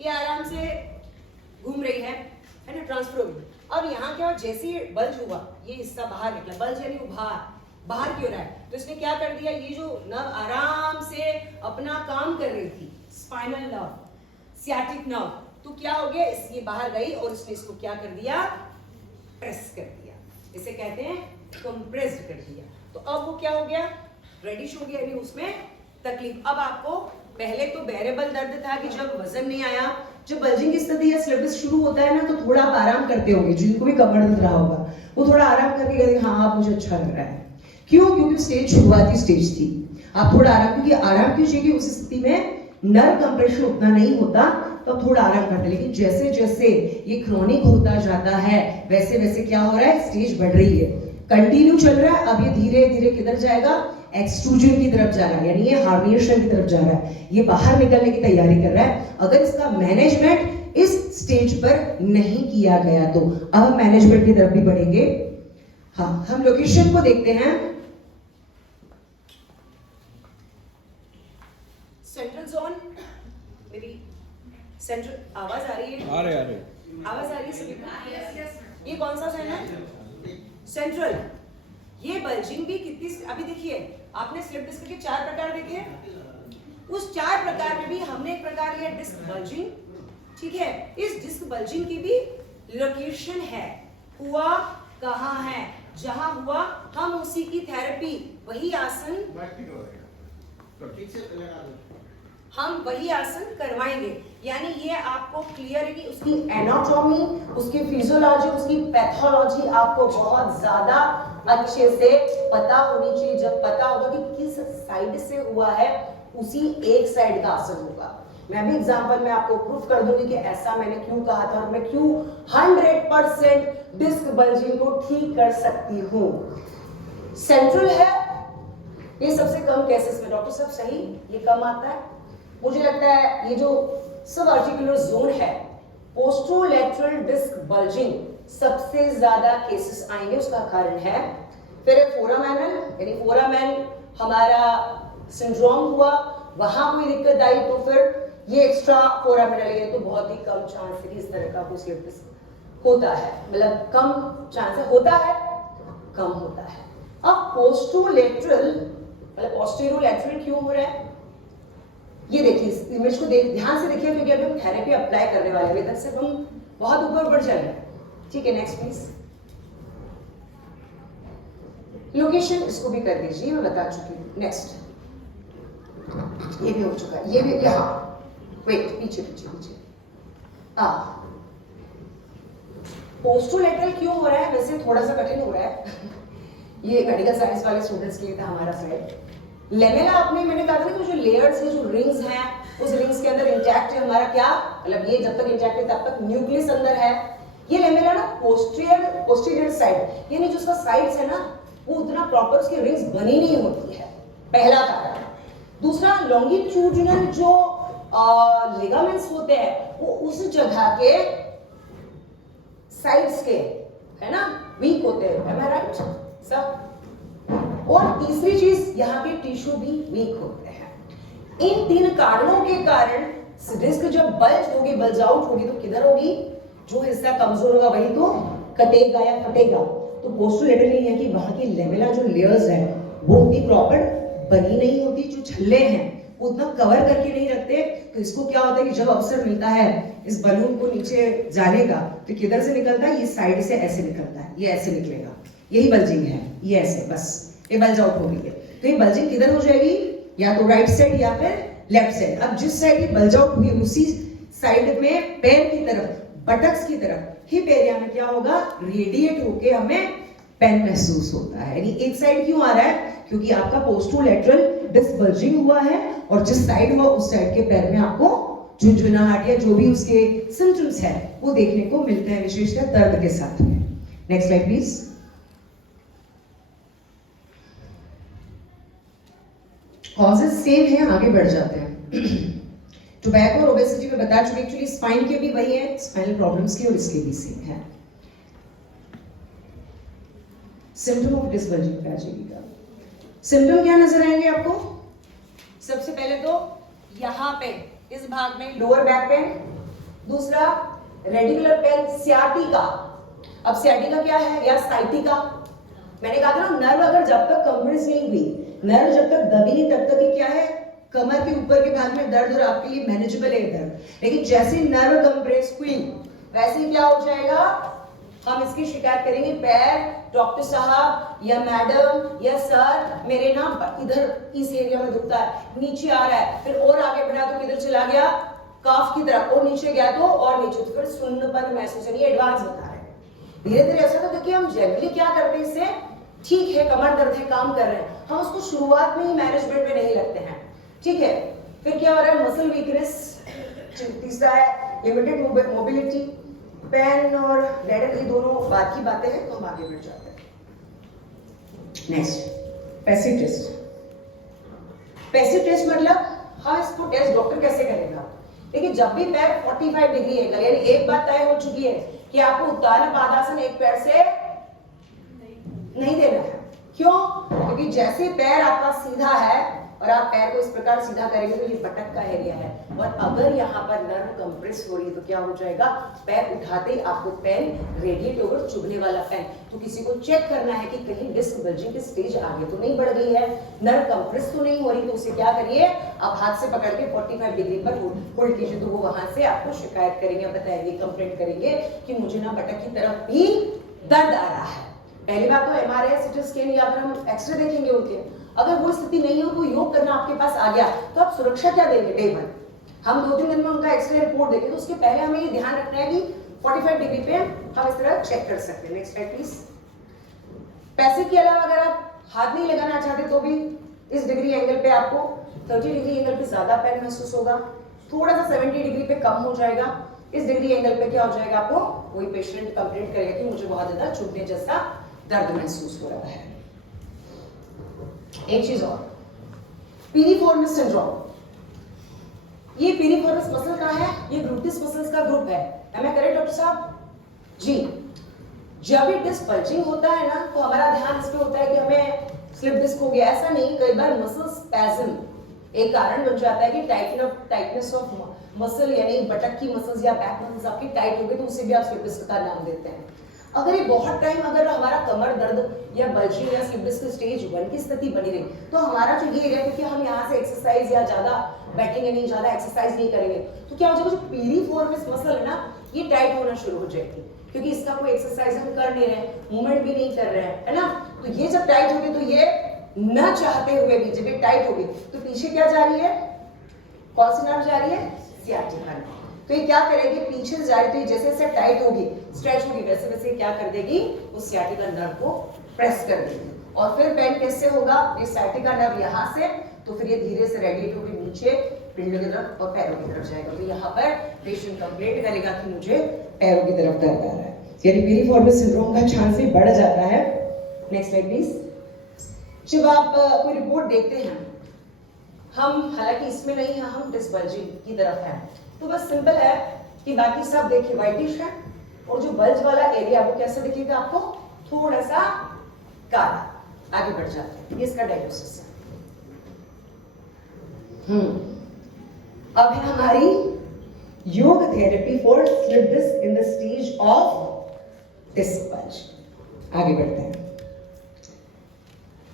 ये आराम से घूम रही है ना, ट्रांसफर हो गई। अब यहाँ क्या, जैसे ही बल्ज हुआ ये हिस्सा बाहर निकला, बल्ज यानी उभार, बाहर क्यों रहा है, तो इसने क्या कर दिया, ये जो नर्व आराम से अपना काम कर रही थी, स्पाइनल नर्व, सियाटिक नर्व, तो क्या हो गया, ये बाहर गई और इसने इसको क्या कर दिया, प्रेस कर दिया, इसे कहते हैं कंप्रेस्ड कर दिया। तो अब वो क्या हो गया, रेडिश हो गया, यानी उसमें तकलीफ। अब आपको पहले तो बेरेबल दर्द था कि जब वजन नहीं आया, जब बल्जिंग की स्थिति या स्लिप डिस्क शुरू होता है ना, तो थोड़ा आप आराम करते होंगे, जिनको भी कमर दर्द रहा होगा वो थोड़ा आराम करके कहते हाँ आप मुझे अच्छा लग रहा है, क्यों, क्योंकि स्टेज शुरुआती स्टेज थी, आप थोड़ा आराम, क्योंकि आराम क्यों चाहिए, उस स्थिति में नर्व कंप्रेशन उतना नहीं होता, तो आप थोड़ा आराम करते हैं। लेकिन जैसे जैसे ये क्रॉनिक होता जाता है वैसे वैसे क्या हो रहा है, स्टेज बढ़ रही है, कंटिन्यू चल रहा है। अब ये धीरे धीरे किधर जाएगा, एक्सट्रूजन की तरफ जा रहा है, यानी ये हार्निएशन की तरफ जा रहा है, ये बाहर निकलने की तैयारी कर रहा है। अगर इसका मैनेजमेंट इस स्टेज पर नहीं किया गया तो अब हम मैनेजमेंट की तरफ भी बढ़ेंगे। हाँ, हम लोकेशन को देखते हैं। सेंट्रल जोन, मेरी सेंट्रल आवाज आ रही है, आ रही आवाज आ रही है सभी। ये कौन सा जोन है, सेंट्रल। ये बल्जिंग भी कितनी, अभी देखिए आपने स्लिप डिस्क के 4 प्रकार देखे, उस 4 प्रकार में भी हमने एक प्रकार लिया डिस्क बल्जिंग, ठीक है। इस डिस्क बल्जिंग की भी लोकेशन है, हुआ कहाँ है, जहां हुआ हम उसी की थेरेपी, वही आसन हम वही आसन करवाएंगे। यानी ये आपको क्लियर है कि उसकी एनाटॉमी, उसकी फिजियोलॉजी, उसकी पैथोलॉजी आपको बहुत ज्यादा अच्छे से पता होनी चाहिए। जब पता होगा कि किस साइड से हुआ है, उसी एक साइड का आसन होगा। मैं भी एग्जांपल में आपको प्रूफ कर दूंगी कि ऐसा मैंने क्यों कहा था और मैं क्यों 100% डिस्क बल्जिंग को ठीक कर सकती हूँ। सेंट्रल है, ये सबसे कम केसेस में डॉक्टर साहब सही, ये कम आता है। मुझे लगता है ये जो सब आर्टिकुलर जोन है, पोस्टरोलैटरल डिस्क बल्जिंग, सबसे ज्यादा केसेस आएंगे, उसका कारण है। फिर फोरामेनल, यानी फोरामेन हमारा सिंड्रोम हुआ, वहां कोई दिक्कत आई तो फिर ये एक्स्ट्रा फोरामेनल है, तो बहुत ही कम चांस है कि इस तरह का कोई स्लिप डिस्क होता है, मतलब कम चांस है, होता है कम होता है। अब पोस्टरोलैटरल मतलब पोस्टेरोलैटरल क्यों हो रहा है, ये देखिए, इस इमेज को ध्यान से देखिए, क्योंकि अभी हम थेरेपी अप्लाई करने वाले हैं, इधर से हम बहुत ऊपर बढ़ जाएंगे। ठीक है, नेक्स्ट प्लीज। लोकेशन इसको भी कर दीजिए, मैं बता चुकी हूँ। नेक्स्ट, ये भी हो चुका है, ये भी यहाँ, वेट, पीछे पीछे पीछे। पोस्टरोलैटरल क्यों हो रहा है, वैसे थोड़ा सा कठिन हो रहा है ये मेडिकल साइंस वाले स्टूडेंट्स के लिए था हमारा साइड। लेमेला आपने, मैंने कहा था ना कि जो लेयर्स है, जो रिंग्स हैं, उस रिंग्स के अंदर इंटैक्ट है हमारा क्या, मतलब ये जब तक इंटैक्ट है तब तक न्यूक्लियस अंदर है। ये लेमेला ना पोस्टीरियर साइड, यानी जो उसका साइड्स है ना, वो उतना प्रॉपर उसकी रिंग्स बनी नहीं होती है, पहला कारण। दूसरा, लॉन्गिट्यूडिनल जो लिगामेंट्स होते हैं, वो उस जगह के साइड्स के, है ना, वीक होते हैं। एम आई राइट सब? और तीसरी चीज, यहाँ के टिश्यू भी वीक होते हैं। इन तीन कारणों के कारण डिस्क जब बल्ज होगी, बल्ज आउट होगी, तो किधर होगी, जो हिस्सा कमजोर होगा वही तो कटेगा या फटेगा। तो पोस्टरोलैटरल ये है कि वहां की लेमेला जो लेयर्स है, वो उतनी प्रॉपर बनी नहीं होती, जो छल्ले हैं वो उतना कवर करके नहीं रखते। तो इसको क्या होता है कि जब अवसर मिलता है इस बलून को नीचे जाने का, तो किधर से निकलता है, ये साइड से ऐसे निकलता है, ये ऐसे निकलेगा, यही बल्जिंग है, ये ऐसे, बस ये बल्ज आउट हो गई है। तो ये बल्जिंग किधर हो जाएगी, या तो राइट साइड या फिर लेफ्ट साइड। अब जिस साइड ये बल्ज आउट हुई, उसी साइड में पैर की तरफ, बटक्स की तरफ, हिप एरिया में क्या होगा, रेडिएट होके हमें पेन महसूस होता है। यानी एक साइड क्यों आ रहा है, क्योंकि आपका पोस्टरोलैटरल डिस्क बल्जिंग हुआ है, और जिस साइड हुआ उस साइड के पैर में आपको झुनझुनाहट या जो भी उसके सिम्टम्स है वो देखने को मिलते हैं, विशेषकर दर्द के साथ में। Next slide please. Causes same है, आगे बढ़ जाते हैं। टोबैको और ओबेसिटी में बता चुके, एक्चुअली स्पाइन के भी वही है, स्पाइनल प्रॉब्लम्स के, और इसके भी सेम है। सिम्टम ऑफ डिस्क बल्जिंग पे आ जाइएगा। सिम्टम क्या नजर आएंगे आपको, सबसे पहले तो यहाँ पे इस भाग में लोअर बैक पेन, दूसरा रेडिकुलर पेन, सियाटिका। अब सियाटिका क्या है, या साइटिका, मैंने कहा था ना, नर्व अगर जब तक कंप्रेस नहीं हुई, नर्व जब तक दबी नहीं, तब तक क्या है, कमर के ऊपर के भाग में दर्द, और आपके लिए मैनेजेबल है दर्द। लेकिन जैसे नर्व कंप्रेस हुई, वैसे क्या हो जाएगा, हम इसकी शिकायत करेंगे, पैर डॉक्टर साहब या मैडम या सर, मेरे ना इधर इस एरिया में दुखता है, नीचे आ रहा है, फिर और आगे बढ़ा तो किधर चला गया, काफ की तरफ, और नीचे गया तो और नीचे, तो फिर सुन्नपन महसूस है। ये एडवांस बता रहे हैं। धीरे धीरे ऐसा तो देखिए, हम जनरली क्या करते हैं इससे, ठीक है कमर दर्द है, काम कर रहे हैं, हम उसको शुरुआत में ही मैनेजमेंट में नहीं लगते हैं, ठीक है। फिर क्या हो रहा है, मसल वीकनेस, तीसरा है लिमिटेड मोबिलिटी, पेन और लेडर, ये दोनों बात की बातें हैं, तो हम आगे बढ़ जाते हैं। Next, passive test. Passive test मतलब, हाँ, इसको टेस्ट डॉक्टर कैसे करेगा, देखिए जब भी पैर 45 डिग्री एंगल, यानी एक बात तय हो चुकी है कि आपको उत्तान पादासन एक पैर से नहीं देना है। क्यों, क्योंकि जैसे पैर आपका सीधा है और आप पैर को इस प्रकार सीधा करेंगे तो ये बटक का एरिया है, और अगर यहाँ पर नर्व कंप्रेस हो रही है तो क्या हो जाएगा, पैर उठाते ही आपको पेन रेडिएट होकर चुभने वाला पेन। तो किसी को चेक करना है कि कहीं डिस्क बल्जिंग की स्टेज आगे तो नहीं बढ़ गई है, नर्व कंप्रेस तो नहीं हो रही, तो उसे क्या करिए, आप हाथ से पकड़ के 45 डिग्री पर होल्ड कीजिए, तो वो वहां से आपको शिकायत करेंगे, बताएंगे, कंप्लेंट करेंगे कि मुझे ना बटक की तरफ भी दर्द आ रहा है, पहली बात तो एमआरआई सीटी स्कैन या फिर हम एक्सरे देखेंगे उनके, अगर वो स्थिति नहीं हो तो योग करना आपके पास आ गया तो आप सुरक्षा क्या देंगे? डे 1 हम 2-3 दिन में उनका एक्सरे रिपोर्ट देंगे, तो उसके पहले हमें ये ध्यान रखना है कि 45 डिग्री पे हम इस तरह चेक कर सकते हैं। Next slide please. पैसे के अलावा अगर आप हाथ नहीं लगाना चाहते तो भी इस डिग्री एंगल पे आपको 30 डिग्री एंगल पे ज्यादा पेन महसूस होगा, थोड़ा सा 70 डिग्री पे कम हो जाएगा। इस डिग्री एंगल पे क्या हो जाएगा? आपको कोई पेशेंट कंप्लेंट करेगा कि मुझे बहुत ज्यादा चुभने जैसा दर्द महसूस हो रहा है। एक चीज और, पीरिफॉर्मिस सिंड्रोम, ये पीरिफॉर्मिस मसल का है, ये ग्लूटिस मसल्स का ग्रुप है। एम आई करेक्ट डॉक्टर साहब? जी। जब ये डिस्क बल्जिंग होता है ना तो हमारा ध्यान इस पे होता है कि हमें स्लिप डिस्क हो गया, ऐसा नहीं, कई बार मसल स्पैज्म एक कारण बन जाता है कि टाइटनेस ऑफ मसल, यानी बटक की मसल्स या बैक मसल्स आपकी टाइट हो गई तो उसे भी आप स्लिप डिस्क का नाम देते हैं। अगर ये बहुत टाइम अगर हमारा कमर दर्द या बल्जिंग या स्लिप डिस्क स्टेज 1 की स्थिति बनी रही तो हमारा जो ये एरिया, क्योंकि हम यहाँ से एक्सरसाइज या ज्यादा बैठेंगे नहीं, ज्यादा एक्सरसाइज नहीं करेंगे, तो क्या हो जाएगा? जो पीरिफॉर्मिस मसल है ना, ये टाइट होना शुरू हो जाएगी, क्योंकि इसका कोई एक्सरसाइज हम कर नहीं रहे, मूवमेंट भी नहीं कर रहे हैं, है ना। तो ये जब टाइट होगी तो ये न चाहते हुए भी जब ये टाइट होगी तो पीछे क्या जा रही है? कौन सी नर्व जा रही है? Sciatica nerve. तो ये क्या करेगी? पीछे से जा रही, तो ये जैसे जैसे टाइट होगी, स्ट्रेच होगी, वैसे वैसे क्या कर देगी? उस सियाटिका नर्व को प्रेस कर देगी। और फिर पेन कैसे होगा? ये सियाटिका नर्व यहाँ से, तो फिर ये धीरे से रेडिएट होकर नीचे पिंडों की तरफ और पैरों की तरफ जाएगा। तो यहाँ पर पेशेंट कंप्लेंट करेगा कि मुझे पैरों की तरफ दर्द आ रहा है, यानी पीरिफॉर्मिस सिंड्रोम का चांस भी बढ़ जाता है। Next slide please. जब आप कोई रिपोर्ट देखते हैं, हम हालांकि इसमें नहीं है, हम डिस्क बल्जिंग की तरफ है, तो बस सिंपल है कि बाकी सब देखिए व्हाइटिश है और जो बल्ज वाला एरिया वो कैसा दिखेगा आपको? थोड़ा सा काला। आगे बढ़ जाते हैं, इसका डायग्नोसिस है। अब है हमारी योग therapy for slip disc in the stage of disc bulge. आगे बढ़ते हैं।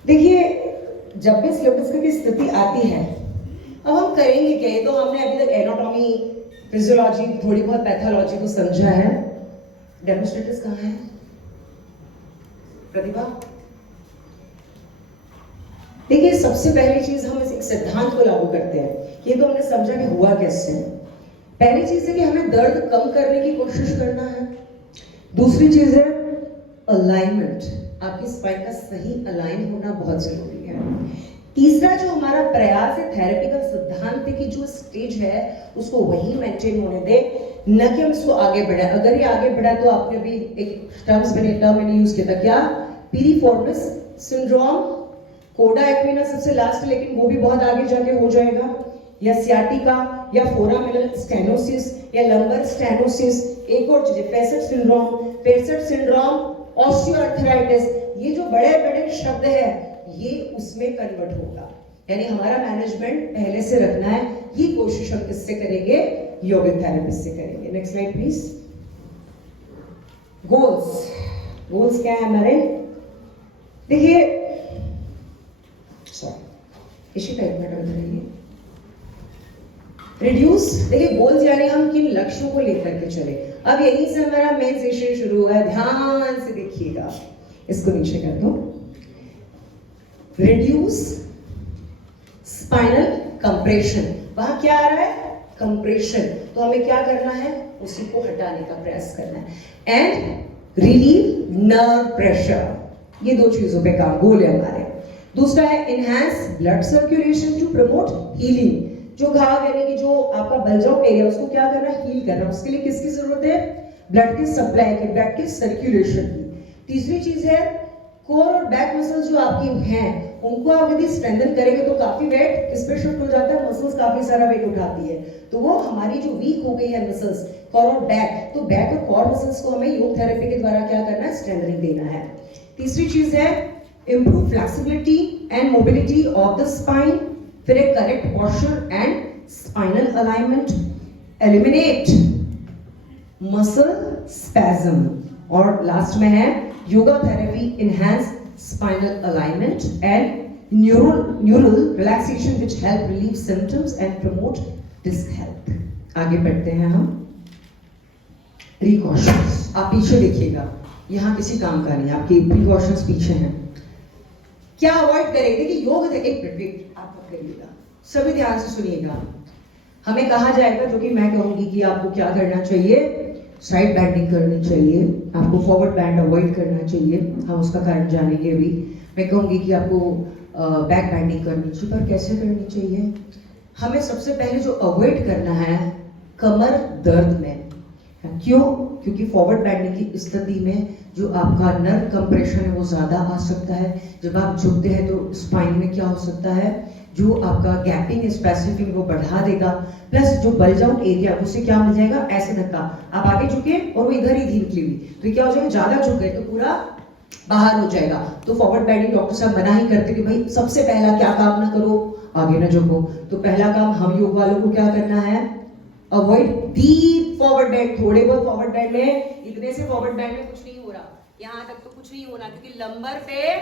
देखिए, जब भी स्लिप डिस्क की स्थिति आती है, अब हम करेंगे क्या? तो हमने अभी तक एनाटॉमी, फिजियोलॉजी, थोड़ी बहुत पैथोलॉजी को समझा है। डेमोन्स्ट्रेटर्स कहाँ है? प्रतिभा। देखिए, सबसे पहली चीज हम इस सिद्धांत को लागू करते हैं। ये तो हमने समझा कि हुआ कैसे। पहली चीज है कि हमें दर्द कम करने की कोशिश करना है। दूसरी चीज है अलाइनमेंट, आपकी स्पाइन का सही अलाइन होना बहुत जरूरी है। तीसरा जो हमारा प्रयास है, थेरेपी का सिद्धांत है कि जो स्टेज है उसको वही मेंटेन होने दे, न कि हम इसको आगे बढ़ाएं। अगर ये आगे बढ़ा तो आपने भी एक टर्म मैंने यूज किया था, क्या? पीरिफॉर्मिस सिंड्रोम, कोडा एक्विना सबसे लास्ट, लेकिन वो भी बहुत आगे जाके हो जाएगा, या सियाटिका, या फोरामिनल स्टेनोसिस, या लंबर स्टेनोसिस। एक और चीज, पेसेट सिंड्रोम, ऑस्टियोआर्थराइटिस, ये जो बड़े बड़े शब्द है ये उसमें कन्वर्ट होगा। यानी हमारा मैनेजमेंट पहले से रखना है, ये कोशिश हम किससे करेंगे? योगा थेरेपिस्ट से करेंगे। Next slide please. गोल्स क्या है हमारे? देखिए, इसी टाइप में डर रही है। रिड्यूस, देखिए गोल्स यानी हम किन लक्ष्यों को लेकर के चले। अब यहीं से हमारा मेन सेशन शुरू हुआ है, ध्यान से देखिएगा। इसको नीचे कर दो। रिड्यूस स्पाइनल कंप्रेशन, वहां क्या आ रहा है? कंप्रेशन। तो हमें क्या करना है? उसी को हटाने का प्रयास करना है। एंड रिलीव नर्व प्रेशर, ये दो चीजों पे काम गोल है हमारे। दूसरा है enhance blood circulation to promote healing, जो घाव यानी कि जो आपका बल्ज आउट एरिया उसको क्या करना है? हील करना। उसके लिए किसकी जरूरत है? ब्लड की सप्लाई की, ब्लड की सर्कुलेशन की। तीसरी चीज है कोर और बैक मसल्स जो आपकी हैं उनको आप यदि स्ट्रेंथन करेंगे तो काफी वेट किस पे शिफ्ट हो जाता है? मसल्स काफी सारा वेट उठाती है, तो वो हमारी जो वीक हो गई है मसल्स कोर और बैक, तो बैक और कोर मसल्स को हमें योग थेरेपी के द्वारा क्या करना है? स्ट्रेंथनिंग देना है। तीसरी चीज है improve flexibility and mobility of the spine, फिर एक correct posture and spinal alignment, eliminate muscle spasm, और लास्ट में है yoga therapy enhance spinal alignment and neural relaxation which help relieve symptoms and promote disc health। आगे बढ़ते हैं हम। Precautions, आप पीछे देखिएगा। यहाँ किसी काम का नहीं, आपकी प्रिकॉशंस पीछे हैं। क्या अवॉइड करेंगे? देखिए योग एक मिनट आप करिएगा, सभी ध्यान से सुनिएगा। हमें कहा जाएगा, जो कि मैं कहूंगी कि आपको क्या करना चाहिए, साइड बैंडिंग करनी चाहिए, आपको फॉरवर्ड बैंड अवॉइड करना चाहिए, हम उसका कारण जानेंगे अभी। मैं कहूंगी कि आपको बैक बैंडिंग करनी चाहिए, पर कैसे करनी चाहिए? हमें सबसे पहले जो अवॉइड करना है कमर दर्द में। क्यों? क्योंकि फॉरवर्ड बैंडिंग की स्थिति में जो आपका नर्व कंप्रेशन है वो ज्यादा आ सकता है। जब आप झुकते हैं तो स्पाइन में क्या हो सकता है, जो आपका गैपिंग स्पेसिफिक वो बढ़ा देगा, प्लस जो बल्ज आउट एरिया उससे क्या मिल जाएगा, ऐसे धक्का, आप आगे झुके और वो इधर ही निकली हुई, तो क्या हो जाएगा, ज्यादा झुक गए तो पूरा बाहर हो जाएगा। तो फॉरवर्ड बैंडिंग डॉक्टर साहब मना ही करते कि भाई सबसे पहला क्या काम ना करो, आगे ना झुको। तो पहला काम हम योग वालों को क्या करना है, अवॉइड डीप फॉरवर्ड बैंड। थोड़े बहुत फॉरवर्ड बैंड में, इतने से फॉरवर्ड बैंड में कुछ नहीं हो रहा, यहां तक तो कुछ नहीं होना, क्योंकि लंबर पे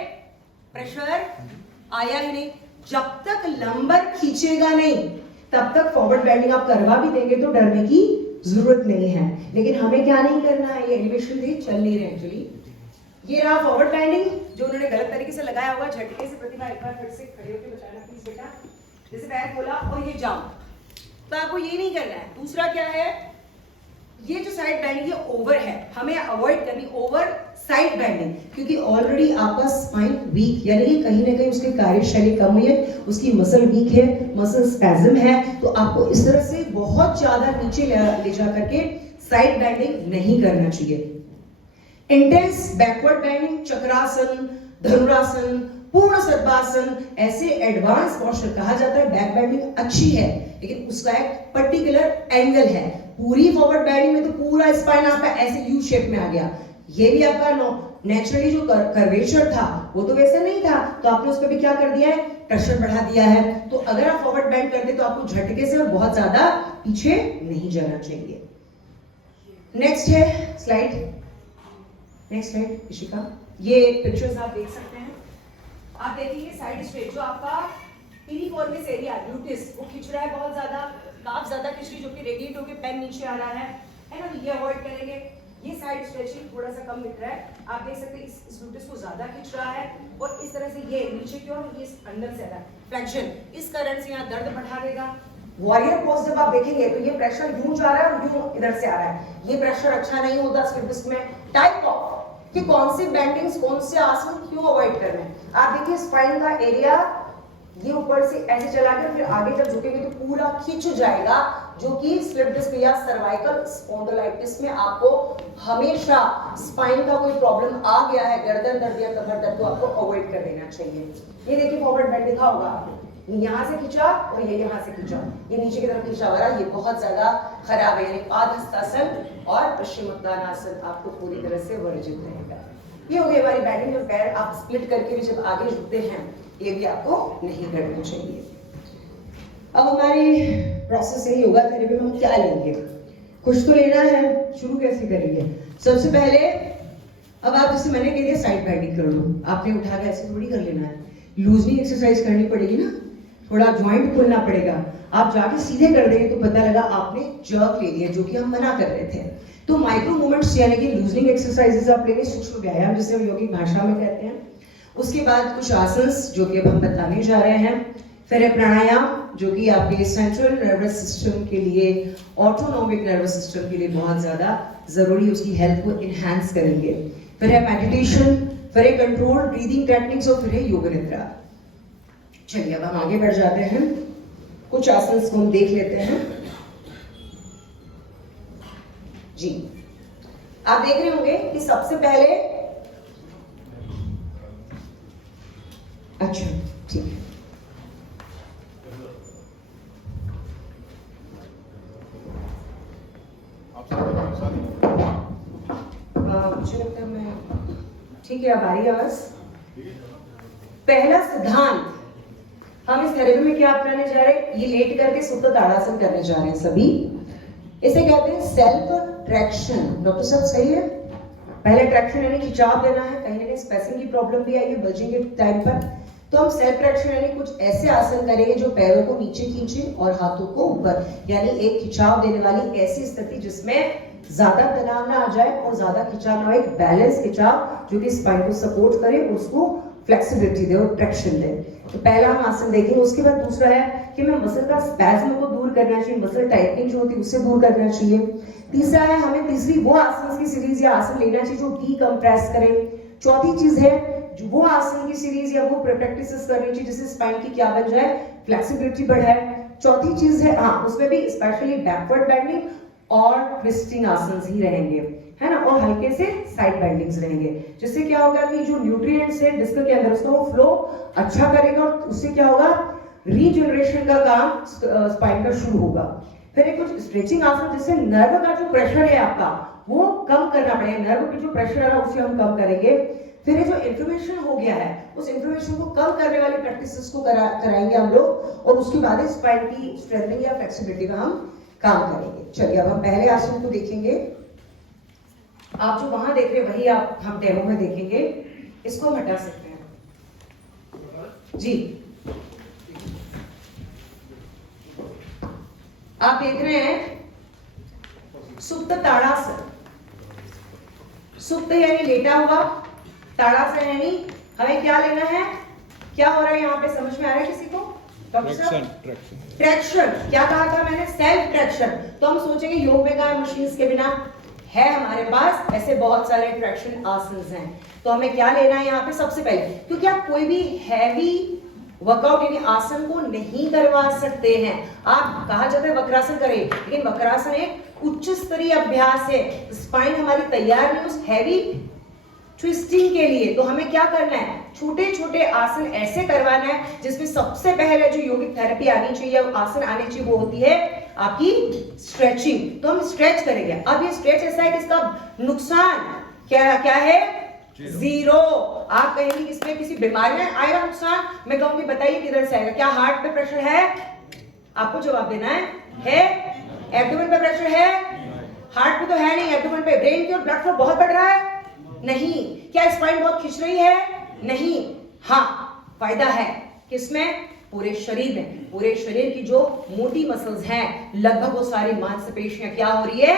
प्रेशर आया ही नहीं। जब तक लंबर खींचेगा नहीं तब तक फॉरवर्ड बैंडिंग आप करवा भी देंगे तो डरने की जरूरत नहीं है। लेकिन हमें क्या नहीं करना है, ये एलिवेशन थे चल नहीं रहे एक्चुअली। ये रहा फॉरवर्ड बैंडिंग, जो उन्होंने गलत तरीके से लगाया होगा। झटके से प्रतिभा एक बार फिर से खड़े होकर बचाना प्लीज बेटा, जैसे पैर खोला और ये जाम, तो आपको ये नहीं करना है। दूसरा क्या है, ये जो साइड बैंडिंग ये ओवर है, हमें अवॉइड करनी ओवर साइड बैंडिंग, क्योंकि ऑलरेडी आपका स्पाइन वीक, यानी कि कहीं ना कहीं उसकी कार्यशैली कम हुई है, उसकी मसल वीक है, मसल स्पैज्म है। तो आपको इस तरह से बहुत ज्यादा नीचे ले जा करके साइड बैंडिंग नहीं करना चाहिए। इंटेंस बैकवर्ड बैंडिंग, चक्रासन, धनुरासन, पूर्ण सद्भासन, ऐसे एडवांस पोस्चर कहा जाता है। बैक बैंडिंग अच्छी है लेकिन उसका एक पर्टिकुलर एंगल है। पूरी फॉरवर्ड बैंडिंग में तो पूरा स्पाइन आपका ऐसे यू शेप में आ गया, ये भी आपका नेचुरली जो कर्वेचर था वो तो वैसा नहीं था, तो आपने उस पर भी क्या कर दिया है, प्रेशर बढ़ा दिया है। तो अगर आप फॉरवर्ड बैंड करते तो आपको झटके से और बहुत ज्यादा पीछे नहीं जाना चाहिए। नेक्स्ट है स्लाइड, नेक्स्ट स्लाइड इशिका, ये पिक्चर्स आप देख सकते हैं। आप देखेंगे साइड स्ट्रेट, जो आपका पीरिफॉर्मिस एरिया ग्लूटिस वो खिंच रहा है बहुत ज्यादा, काफ ज्यादा खिंच रही, जो कि रेडिएट होकर पेन नीचे आ रहा है ना, तो ये अवॉइड करेंगे। ये साइड स्ट्रेचिंग थोड़ा सा कम दिख रहा है, आप देख सकते हैं इस ग्लूटिस को ज्यादा खिंच रहा है, और इस तरह से ये नीचे की ओर, ये अंदर से आ रहा है फ्लेक्शन, इस कारण से यहाँ दर्द बढ़ा देगा। वॉरियर पोज जब आप देखेंगे तो ये प्रेशर यूं जा रहा है और यूं इधर से आ रहा है, ये प्रेशर अच्छा नहीं होता स्लिप डिस्क में। टाइप ऑफ कि कौन सी बैंडिंग्स, कौन से आसन क्यों अवॉइड करने हैं, आप देखिए स्पाइन का एरिया ये ऊपर से ऐसे चला गया, फिर आगे जब झुकेंगे तो पूरा खींच जाएगा, जो कि स्लिप डिस्क या सर्वाइकल स्पॉन्डिलाइटिस में आपको हमेशा स्पाइन का कोई प्रॉब्लम आ गया है, गर्दन दर्द या कमर दर्द, तो आपको अवॉइड कर देना चाहिए। ये देखिए फॉरवर्ड बैंड दिखा होगा आपने, यहाँ से खींचा और ये यहाँ से खींचा, ये नीचे की तरफ खींचा हुआ, ये बहुत ज्यादा खराब है। यानी पादहस्तासन और पश्चिमोत्तानासन आपको पूरी तरह से वर्जित रहेगा। ये हो गई हमारी बैंडिंग, जो पैर आप स्प्लिट करके भी जब आगे झुकते हैं, ये भी आपको नहीं करना चाहिए। अब हमारी प्रोसेस यही होगा, थेरेपी में हम क्या लेंगे, कुछ तो लेना है, शुरू कैसे करेंगे। सबसे पहले अब आप जैसे मैंने कह दिया साइड बैंडिंग कर लो, आपने उठा के ऐसे थोड़ी कर लेना है, लूजनिंग एक्सरसाइज करनी पड़ेगी ना, थोड़ा ज्वाइंट खोलना पड़ेगा। आप जाके सीधे कर देंगे तो पता लगा आपने जर्क ले लिया, जो कि हम मना कर रहे थे। तो माइक्रो मूवमेंट्स यानी कि लूजनिंग एक्सरसाइजेस आप लेंगे, सूक्ष्म व्यायाम जिसे हम योगिक भाषा में कहते हैं। उसके बाद कुछ आसन्स जो कि अब हम बताने जा रहे हैं, फिर है प्राणायाम जो कि आपके सेंट्रल नर्वस सिस्टम के लिए, ऑटोनॉमिक नर्वस सिस्टम के लिए बहुत ज्यादा जरूरी है, उसकी हेल्थ को इनहैंस करेंगे। फिर है मेडिटेशन, फिर है कंट्रोल ब्रीदिंग टेक्निक्स और फिर है योग निद्रा। चलिए अब हम आगे बढ़ जाते हैं, कुछ आसन्स को हम देख लेते हैं। जी आप देख रहे होंगे कि सबसे पहले, अच्छा ठीक है, मुझे लगता है मैं ठीक है, अब आ रही है आवाज। पहला सिद्धांत हम इस थेरेपी में क्या अपनाने जा रहे हैं, ये लेट करके सुप्त ताड़ासन करने जा रहे हैं सभी। इसे कहते हैं सेल्फ ट्रैक्शन। डॉक्टर साहब सही है, पहले ट्रैक्शन यानी खिंचाव देना है, कहीं ना कहीं स्पेसिंग की प्रॉब्लम भी आई है बल्जिंग के टाइम पर, तो हम सेल्फ ट्रैक्शन यानी कुछ ऐसे आसन करेंगे जो पैरों को नीचे खींचे और हाथों को ऊपर, यानी एक खिंचाव देने वाली ऐसी स्थिति जिसमें ज्यादा तनाव ना आ जाए और ज्यादा खिंचाव ना हो, एक बैलेंस खिंचाव जो कि स्पाइन को सपोर्ट करे, उसको फ्लेक्सिबिलिटी दे और ट्रैक्शन दे। तो पहला हम आसन देखेंगे। उसके बाद दूसरा है कि हमें मसल का स्पैज्म को दूर करना चाहिए, मसल टाइटनिंग जो होती है उससे दूर करना चाहिए। तीसरा है हमें तीसरी वो आसन की सीरीज या आसन लेना चाहिए जो डीकंप्रेस करें। चौथी चीज है वो आसन की सीरीज या वो प्रैक्टिसेस करनी चाहिए जिससे स्पाइन की क्या बन जाए, फ्लेक्सिबिलिटी बढ़ाए। चौथी चीज है उसमें भी स्पेशली बैकवर्ड बेंडिंग और ट्विस्टिंग आसन ही रहेंगे, है ना, और हल्के से साइड बेंडिंग्स रहेंगे, जिससे क्या होगा कि जो न्यूट्रिएंट्स है डिस्क के अंदर उसका वो फ्लो अच्छा करेगा और उससे क्या होगा, रीजनरेशन का काम स्पाइन का शुरू होगा। फिर एक कुछ स्ट्रेचिंग आसन जिससे नर्व का जो प्रेशर है आपका वो कम करना पड़ेगा, नर्व की जो प्रेशर है उसे हम कम करेंगे। फिर ये जो इन्फ्लेमेशन हो गया है उस इन्फ्लेमेशन को कम करने वाली प्रैक्टिसेस को कराएंगे हम लोग, और उसके बाद स्पाइन की स्ट्रेंथनिंग या फ्लेक्सिबिलिटी का हम काम करेंगे। चलिए अब हम पहले आसन को देखेंगे। आप जो वहां देख रहे हैं वही आप हम डेमो में देखेंगे। इसको हम हटा सकते हैं जी। आप देख रहे हैं सुप्त ताड़ासन। सुप्त यानी लेटा हुआ, ताड़ासन यानी हमें क्या लेना है, क्या हो रहा है यहाँ पे, समझ में आ रहा है किसी को? ट्रैक्शन। क्या कहा था मैंने? Self traction. तो हम सोचेंगे योग में कहा मशीन्स के बिना है हमारे पास, ऐसे बहुत सारे ट्रैक्शन आसन हैं। तो हमें क्या लेना है यहाँ पे सबसे पहले, क्योंकि आप कोई भी हैवी वर्कआउट यानी आसन को नहीं करवा सकते हैं। आप कहा जाता है वक्रासन करें, लेकिन वक्रासन एक उच्च स्तरीय अभ्यास है, स्पाइन हमारी तैयार नहीं उस हैवी ट्विस्टिंग के लिए। तो हमें क्या करना है, छोटे छोटे आसन ऐसे करवाना है जिसमें सबसे पहले जो योगिक थेरेपी आनी चाहिए, आसन आनी चाहिए, वो होती है आपकी स्ट्रेचिंग। तो हम स्ट्रेच करेंगे। अब ये स्ट्रेच ऐसा है कि इसका नुकसान क्या क्या है, जीरो। आप कहेंगे इसमें किसी बीमारी में आएगा नुकसान, मैं कहूंगी बताइए किधर से आएगा। क्या हार्ट पे प्रेशर है? आपको जवाब देना है? एब्डोमेन पे प्रेशर है? हार्ट पे तो है नहीं, एब्डोमेन पे। ब्रेन की ओर ब्लड फ्लो बहुत बढ़ रहा है? नहीं। क्या स्पाइन बहुत खिंच रही है? नहीं। हाँ, फायदा है किसमें? पूरे शरीर में। पूरे शरीर की जो मोटी मसल्स हैं लगभग वो सारी मांसपेशियां क्या हो रही है,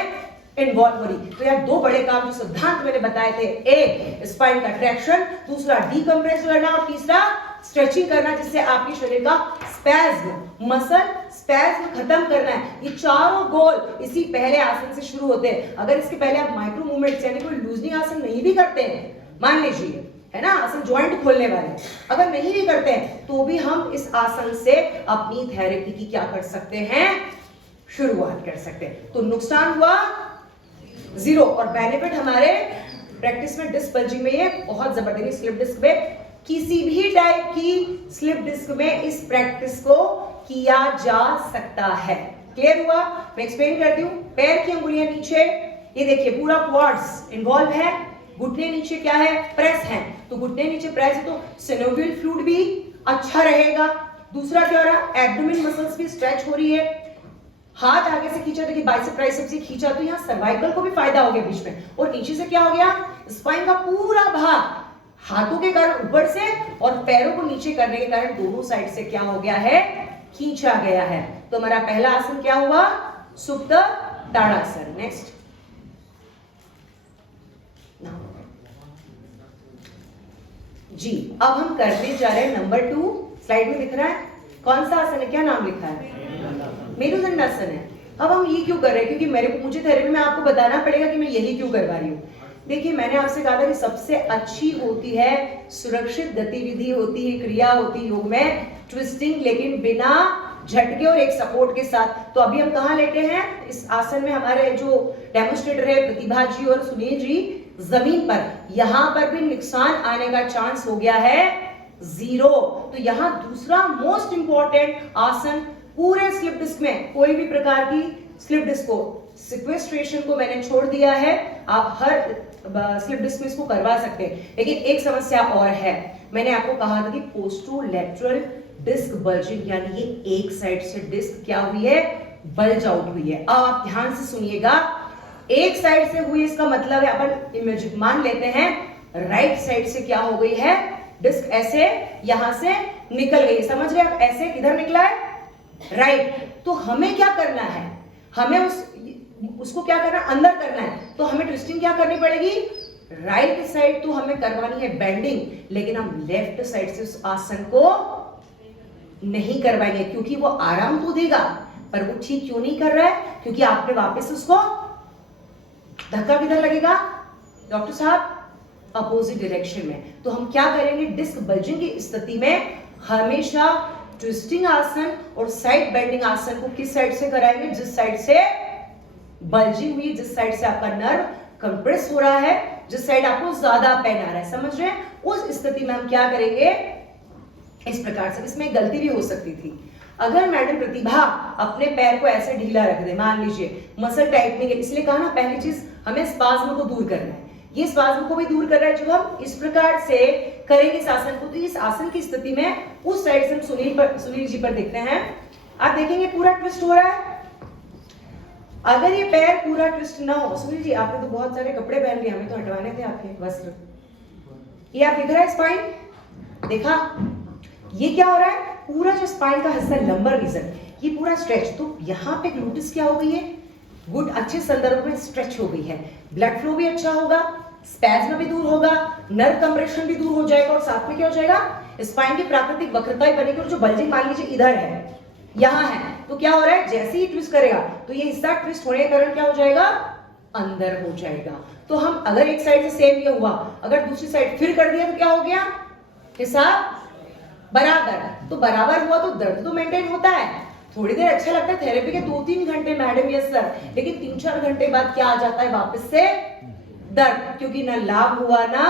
इन्वॉल्व हो रही। तो यार दो बड़े काम जो सिद्धांत मैंने बताए थे, एक स्पाइन का ट्रैक्शन, दूसरा डीकंप्रेस करना और तीसरा स्ट्रेचिंग करना जिससे आपके शरीर का स्पैज्म, मसल स्पैज्म खत्म करना है। ये चारों गोल इसी पहले आसन से शुरू होते हैं। अगर इसके पहले आप माइक्रो मूवमेंट्स यानी कोई लूजनिंग आसन नहीं भी करते हैं, मान लीजिए, है ना, आसन ज्वाइंट खोलने वाले, अगर नहीं भी करते हैं तो भी हम इस आसन से अपनी थेरेपी की क्या कर सकते हैं, शुरुआत कर सकते हैं। तो नुकसान हुआ जीरो और बेनिफिट हमारे प्रैक्टिस में डिस्क बल्जिंग में ये बहुत जबरदस्त। स्लिप डिस्क में किसी भी टाइप की स्लिप डिस्क में इस प्रैक्टिस को किया जा सकता है। क्लियर हुआ? मैं एक्सप्लेन करती हूँ। पैर की अंगुलियां नीचे, ये देखिए पूरा क्वाड्स इन्वॉल्व है। घुटने नीचे क्या है, प्रेस है। तो घुटने नीचे प्रेस है तो सिनोवियल फ्लूइड भी अच्छा रहेगा। दूसरा क्या हो रहा है, एब्डोमेन मसल्स भी स्ट्रेच हो रही है। हाथ आगे से खींचा, देखिए बाइसेप ट्राइसेप से खींचा तो यहाँ सर्वाइकल को भी फायदा हो गया बीच में। और नीचे से क्या हो गया, स्पाइन का पूरा भाग हाथों के कारण ऊपर से और पैरों को नीचे करने के कारण दोनों साइड से क्या हो गया है, खींचा गया है। तो हमारा पहला आसन क्या हुआ, सुप्त ताड़ासन। नेक्स्ट जी, अब हम करने जा रहे हैं नंबर 2। स्लाइड में दिख रहा है कौन सा आसन है, क्या नाम लिखा है, मेरुदंडासन है। अब हम ये क्यों कर रहे हैं, क्योंकि मुझे थेरेपी में आपको बताना पड़ेगा कि मैं यही क्यों करवा रही हूँ। देखिए मैंने आपसे कहा था कि सबसे अच्छी होती है, सुरक्षित गतिविधि होती है, क्रिया होती है योग में ट्विस्टिंग, लेकिन बिना झटके और एक सपोर्ट के साथ। तो अभी हम कहाँ लेटे हैं, इस आसन में हमारे जो डेमोन्स्ट्रेटर है प्रतिभा जी और सुनील जी जमीन पर। यहाँ पर भी नुकसान आने का चांस हो गया है जीरो। तो यहाँ दूसरा मोस्ट इंपॉर्टेंट आसन पूरे स्लिप डिस्क में, कोई भी प्रकार की स्लिप डिस्क को, सिक्वेस्ट्रेशन को मैंने छोड़ दिया है। आप हर स्लिप डिस्क में इसको करवा सकते हैं, लेकिन एक समस्या और है। मैंने आपको कहा था कि पोस्टोलैटरल डिस्क बल्जिंग, यानी ये एक साइड से डिस्क क्या हुई है, बल्ज आउट हुई है। अब आप ध्यान से सुनिएगा, एक साइड से हुई इसका मतलब है, अपन इमेज मान लेते हैं राइट साइड से क्या हो गई है, डिस्क ऐसे यहां से निकल गई। समझ रहे आप, ऐसे किधर निकला है, राइट। तो हमें क्या करना है, हमें उस उसको क्या करना है, अंदर करना है, तो हमें ट्विस्टिंग क्या करनी पड़ेगी, राइट साइड तो हमें करवानी है बेंडिंग, लेकिन हम लेफ्ट साइड से उस आसन को नहीं करवाएंगे, क्योंकि वो आराम तो देगा पर वो ठीक क्यों नहीं कर रहा है, क्योंकि आपने वापस उसको धक्का किधर लगेगा डॉक्टर साहब, अपोजिट डायरेक्शन में। तो हम क्या करेंगे, डिस्क बल्जिंग की स्थिति में हमेशा ट्विस्टिंग आसन और साइड बेंडिंग आसन को किस साइड से कराएंगे, जिस साइड से बल्जिंग हुई, जिस साइड से आपका नर्व कंप्रेस हो रहा है, जिस साइड आपको ज्यादा पेन आ रहा है, समझ रहे हैं, उस स्थिति में हम क्या करेंगे इस प्रकार से। इसमें गलती भी हो सकती थी, अगर मैडम प्रतिभा अपने पैर को ऐसे ढीला रख दे, मान लीजिए मसल टाइटनिंग है, इसलिए कहा ना पहली चीज हमें स्पाज्म को दूर करना है, ये स्पाज्म को भी दूर कर रहा है, जब हम इस प्रकार से करेंगे इस आसन को, तो इस आसन की स्थिति में उस साइड से हम सुनील जी पर देखते हैं, आप देखेंगे पूरा ट्विस्ट हो रहा है। अगर ये पैर पूरा ट्विस्ट ना हो, सुनील जी आपने तो बहुत सारे कपड़े पहन लिए, हमें तो हटवाने थे आपके वस्त्र, ये आप दिख रहा है स्पाइन, देखा ये क्या हो रहा है, पूरा जो स्पाइन का हिस्सा लंबर रीजन ये पूरा स्ट्रेच, तो यहाँ पे ग्लूटिस क्या हो गई है, गुड अच्छे संदर्भ में स्ट्रेच हो गई है, ब्लड फ्लो भी अच्छा होगा, स्पैज्म भी दूर होगा, नर्व कंप्रेशन भी दूर हो जाएगा, और साथ में क्या हो जाएगा, स्पाइन की प्राकृतिक वक्रता ही बनेगी, और जो बल्जिंग मान लीजिए इधर है यहाँ है, तो क्या हो रहा है, जैसे ही ट्विस्ट करेगा तो ये हिस्सा ट्विस्ट होने के कारण क्या हो जाएगा, अंदर हो जाएगा। तो हम अगर एक साइड से सेम ये हुआ, अगर दूसरी साइड फिर कर दिया तो क्या हो गया, हिसाब बराबर, तो बराबर हुआ तो दर्द तो मेंटेन होता है, थोड़ी देर अच्छा लगता है, थेरेपी के 2-3 घंटे मैडम यस सर, लेकिन 3-4 घंटे बाद क्या आ जाता है वापस से दर्द, क्योंकि ना लाभ हुआ ना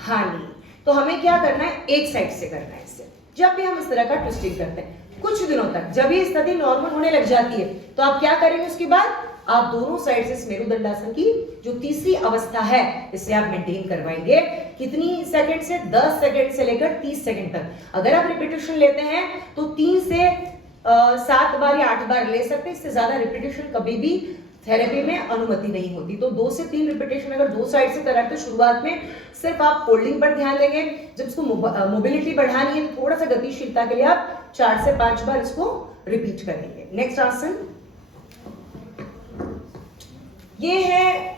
हानि। तो हमें क्या करना है, एक साइड से करना है इससे। जब भी हम इस तरह का ट्विस्टिंग करते हैं कुछ दिनों तक, जब ये स्थिति नॉर्मल होने लग जाती है, तो आप क्या करेंगे उसके बाद, आप दोनों साइड से मेरुदंडासन की जो तीसरी अवस्था है इसे आप मेंटेन करवाएंगे, कितनी सेकंड से, 10 सेकंड से लेकर 30 सेकंड तक। अगर आप रिपीटेशन लेते हैं तो 3 से 7 बार या 8 बार ले सकते हैं, इससे ज्यादा रिपीटेशन कभी भी थेरेपी में अनुमति नहीं होती। तो 2 से 3 रिपीटेशन अगर दो साइड से कराते तो शुरुआत में सिर्फ आप होल्डिंग पर ध्यान देंगे, जब इसको मोबिलिटी बढ़ानी है तो थोड़ा सा गतिशीलता के लिए आप 4 से 5 बार इसको रिपीट करेंगे। नेक्स्ट आसन ये है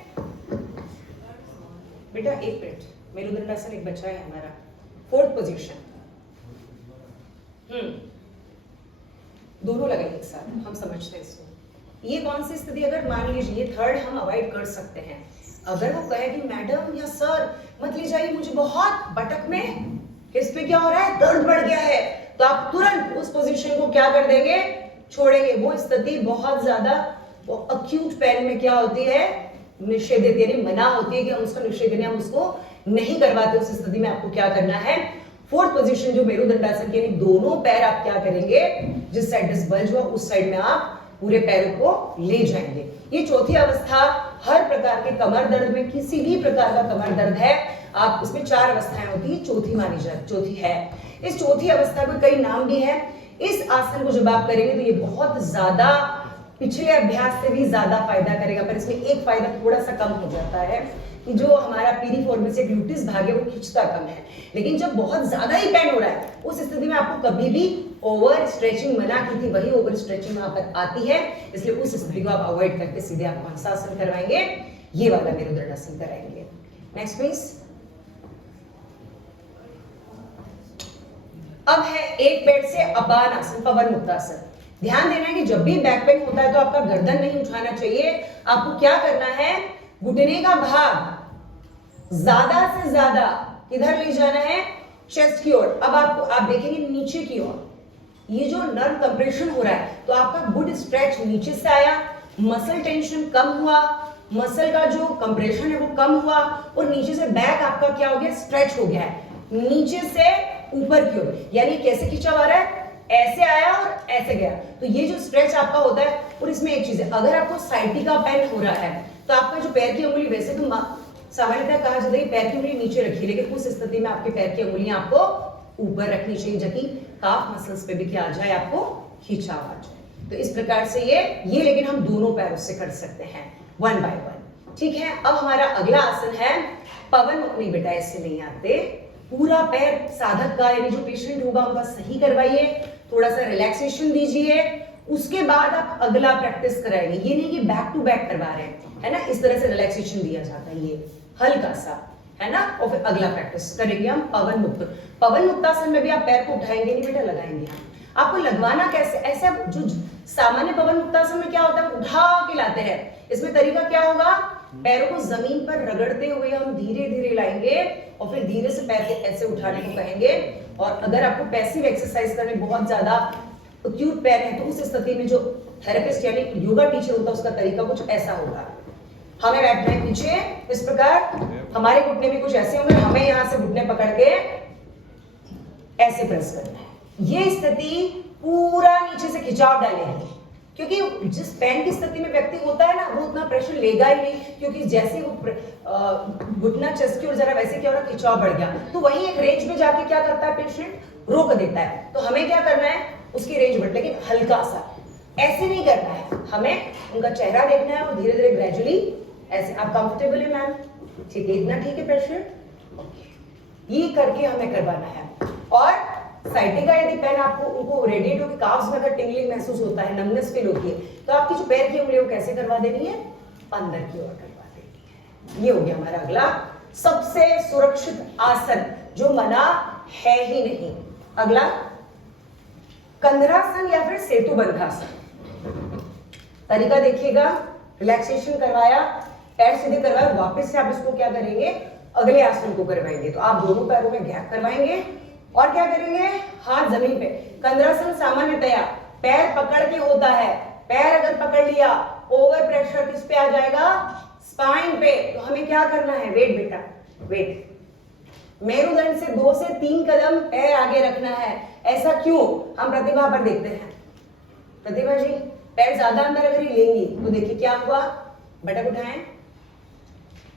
बेटा, एक मिनट, मेरुदंडासन एक बचा है हमारा, 4th पोजीशन, दोनों लगाएंगे एक साथ, हम समझते हैं इसको। ये कौन सी स्थिति, अगर मान लीजिए ये 3rd हम अवॉइड कर सकते हैं, अगर वो कहे कि मैडम या सर मत ले जाइए, मुझे बहुत बटक में इस पे क्या हो रहा है, दर्द बढ़ गया है, तो आप तुरंत उस पोजीशन को क्या कर देंगे, छोड़ेंगे। वो स्थिति बहुत ज्यादा वो अक्यूट पेन में क्या होती है, निषेधित यानी मना होती है कि हम उसका निषेध यानी हम उसको नहीं करवाते। उस स्थिति में आपको क्या करना है, 4th पोजीशन जो मेरुदंडासन के, दोनों पैर आप क्या करेंगे, जिस साइड डिस्क बल्ज हुआ उस साइड में आप पूरे पैरों को ले जाएंगे। ये चौथी अवस्था, हर प्रकार के कमर दर्द में, किसी भी प्रकार का कमर दर्द है आप, उसमें 4 अवस्थाएं होती है, चौथी मानी जाती, चौथी है। इस चौथी अवस्था को कई नाम भी है। इस आसन को जब आप करेंगे तो ये बहुत ज्यादा पिछले अभ्यास से भी ज्यादा फायदा करेगा, पर इसमें एक फायदा थोड़ा सा कम हो जाता है कि जो हमारा पीरिफॉर्मिस से ग्लूटिस भाग है वो खिंचता कम है, लेकिन जब बहुत ज्यादा ही पेन हो रहा है उस स्थिति में आपको कभी भी ओवर स्ट्रेचिंग मना की थी, वही ओवर स्ट्रेचिंग वहां पर आती है, इसलिए उस स्थिति को आप अवॉइड करके सीधे आप कौन सा आसन करवाएंगे, ये वाला मेरुदंडासन कराएंगे। Next please. अब है एक पैर से अपान आसन, पवन मुक्तासन। ध्यान देना है कि जब भी बैक पेन होता है तो आपका गर्दन नहीं उठाना चाहिए, आपको क्या करना है, घुटने का भाग ज्यादा से ज्यादा किधर ले जाना है, चेस्ट की ओर। अब आप देखेंगे नीचे की ओर, ये जो नर्व कंप्रेशन हो रहा है तो आपका गुड स्ट्रेच नीचे से आया, मसल टेंशन कम हुआ, मसल का जो कंप्रेशन है वो कम हुआ, और नीचे से बैक आपका क्या हो गया, स्ट्रेच हो गया है नीचे से ऊपर की ओर। यानी कैसे खिंचा हुआ है, ऐसे आया और ऐसे गया, तो ये जो स्ट्रेच आपका होता है। और इसमें एक चीज है, अगर आपको साइटिका पेन हो रहा है तो आपका जो पैर की अंगुली, वैसे तो सामान्यतः कहा जाता है पैर की अंगुली नीचे रखिए, लेकिन उस स्थिति में आपके पैर की अंगुलियां आपको ऊपर रखनी चाहिए, जबकि काफ मसल्स पे भी क्या आ जाए, आपको खिंचाव आ जाए। तो इस प्रकार से ये लेकिन हम दोनों पैरों से कर सकते हैं, 1 बाय 1। ठीक है, अब हमारा अगला आसन है पवन मुक्ति। बेटा ऐसे नहीं आते, पूरा पैर साधक का यानी जो पेशेंट होगा उनका सही करवाइए, थोड़ा सा रिलैक्सेशन दीजिए, उसके बाद आप अगला प्रैक्टिस कराएंगे। ये नहीं कि बैक टू बैक करवा रहे हैं, है ना। इस तरह से रिलैक्सेशन दिया जाता है, ये हल्का सा, है ना। और फिर अगला प्रैक्टिस करेंगे हम पवन मुक्त। पवन मुक्तासन में भी आप पैर को उठाएंगे नहीं बेटा, लगाएंगे। आपको लगवाना कैसे, ऐसा जो सामान्य पवन मुक्तासन में क्या होता है, उठा के लाते हैं। इसमें तरीका क्या होगा, पैरों को जमीन पर रगड़ते हुए हम धीरे धीरे लाएंगे और फिर धीरे से पैर को ऐसे उठाने को कहेंगे। और अगर आपको पैसिव एक्सरसाइज करने बहुत ज्यादा एक्यूट पैर है तो उस स्थिति में जो थेरेपिस्ट यानी योगा टीचर होता है उसका तरीका कुछ ऐसा होगा। हमें बैठना है पीछे इस प्रकार, हमारे घुटने भी कुछ ऐसे होंगे, हमें यहां से घुटने पकड़ के ऐसे प्रेस करना है। ये स्थिति पूरा नीचे से खिंचाव डालेंगे, क्योंकि जिस पैन की स्थिति में व्यक्ति होता है ना वो उतना प्रेशर लेगा ही नहीं, क्योंकि जैसे वो घुटना चेस्ट की ओर जरा वैसे क्या हो रहा, खिंचाव बढ़ गया, तो वही एक रेंज में जाके क्या करता है, पेशेंट रोक देता है। तो हमें क्या करना है, उसकी रेंज बढ़, लेकिन हल्का सा, ऐसे नहीं करना है, हमें उनका चेहरा देखना है और धीरे धीरे ग्रेजुअली ऐसे। आप कंफर्टेबल है मैम, ठीक है, इतना ठीक है पेशेंट, ये करके हमें करवाना है। और साइटिका यदि पैन आपको उनको रेडिएट होकर काफ्स में अगर टिंगलिंग महसूस होता है, नमनेस फील होती है, तो आपकी जो पैर की उंगली वो कैसे करवा देनी है, अंदर की ओर करवा देनी है। ये हो गया हमारा अगला सबसे सुरक्षित आसन जो मना है ही नहीं। अगला कंधरासन या फिर सेतु बंधासन। तरीका देखिएगा, रिलैक्सेशन करवाया, पैर सीधे करवाया, वापस से आप इसको क्या करेंगे, अगले आसन को करवाएंगे। तो आप दोनों पैरों में गैप करवाएंगे और क्या करेंगे, हाथ जमीन पे। कंधरासन सामान्यतया पैर पकड़ के होता है, पैर अगर पकड़ लिया ओवर प्रेशर किस पे आ जाएगा, स्पाइन पे। तो हमें क्या करना है, वेट बेटा, वेट, मेरुदंड से 2 से 3 कदम पैर आगे रखना है। ऐसा क्यों, हम प्रतिभा पर देखते हैं। प्रतिभा जी पैर ज्यादा अंदर अगर ही लेंगी तो देखिए क्या हुआ, बटक उठाएं,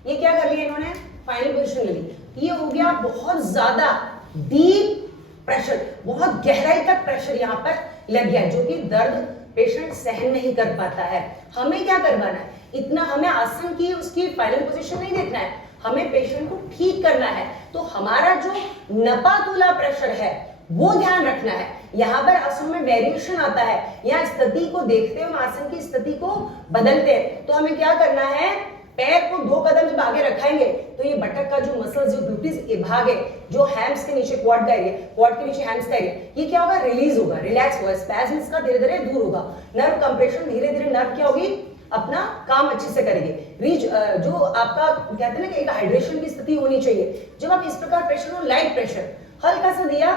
ये क्या कर लिया इन्होंने, फाइनल पोजीशन ले ली। ये हो गया बहुत ज्यादा डीप प्रेशर, बहुत गहराई तक प्रेशर यहाँ पर लग गया, जो कि दर्द पेशेंट सहन नहीं कर पाता है। हमें क्या करवाना है, इतना हमें आसन की उसकी फाइनल पोजीशन नहीं देखना है, हमें पेशेंट को ठीक करना है। तो हमारा जो नपातुला प्रेशर है वो ध्यान रखना है। यहाँ पर आसन में वेरिएशन आता है, यहाँ स्थिति को देखते हुए आसन की स्थिति को बदलते हैं। तो हमें क्या करना है, पैर को 2 कदम जब आगे रखाएंगे तो ये बटक का जो मसल्स, जो ग्लूटिस भाग है, जो हैम्स के नीचे क्वाड का एरिया, क्वाड के नीचे हैम्स का एरिया, ये क्या होगा, रिलीज होगा, रिलैक्स होगा, स्पैज्म्स का धीरे धीरे दूर होगा, नर्व कंप्रेशन धीरे धीरे, नर्व क्या होगी, अपना काम अच्छे से करेंगे। रीच जो आपका कहते हैं ना कि एक हाइड्रेशन की स्थिति होनी चाहिए। जब आप इस प्रकार प्रेशर हो, लाइट प्रेशर हल्का सा दिया,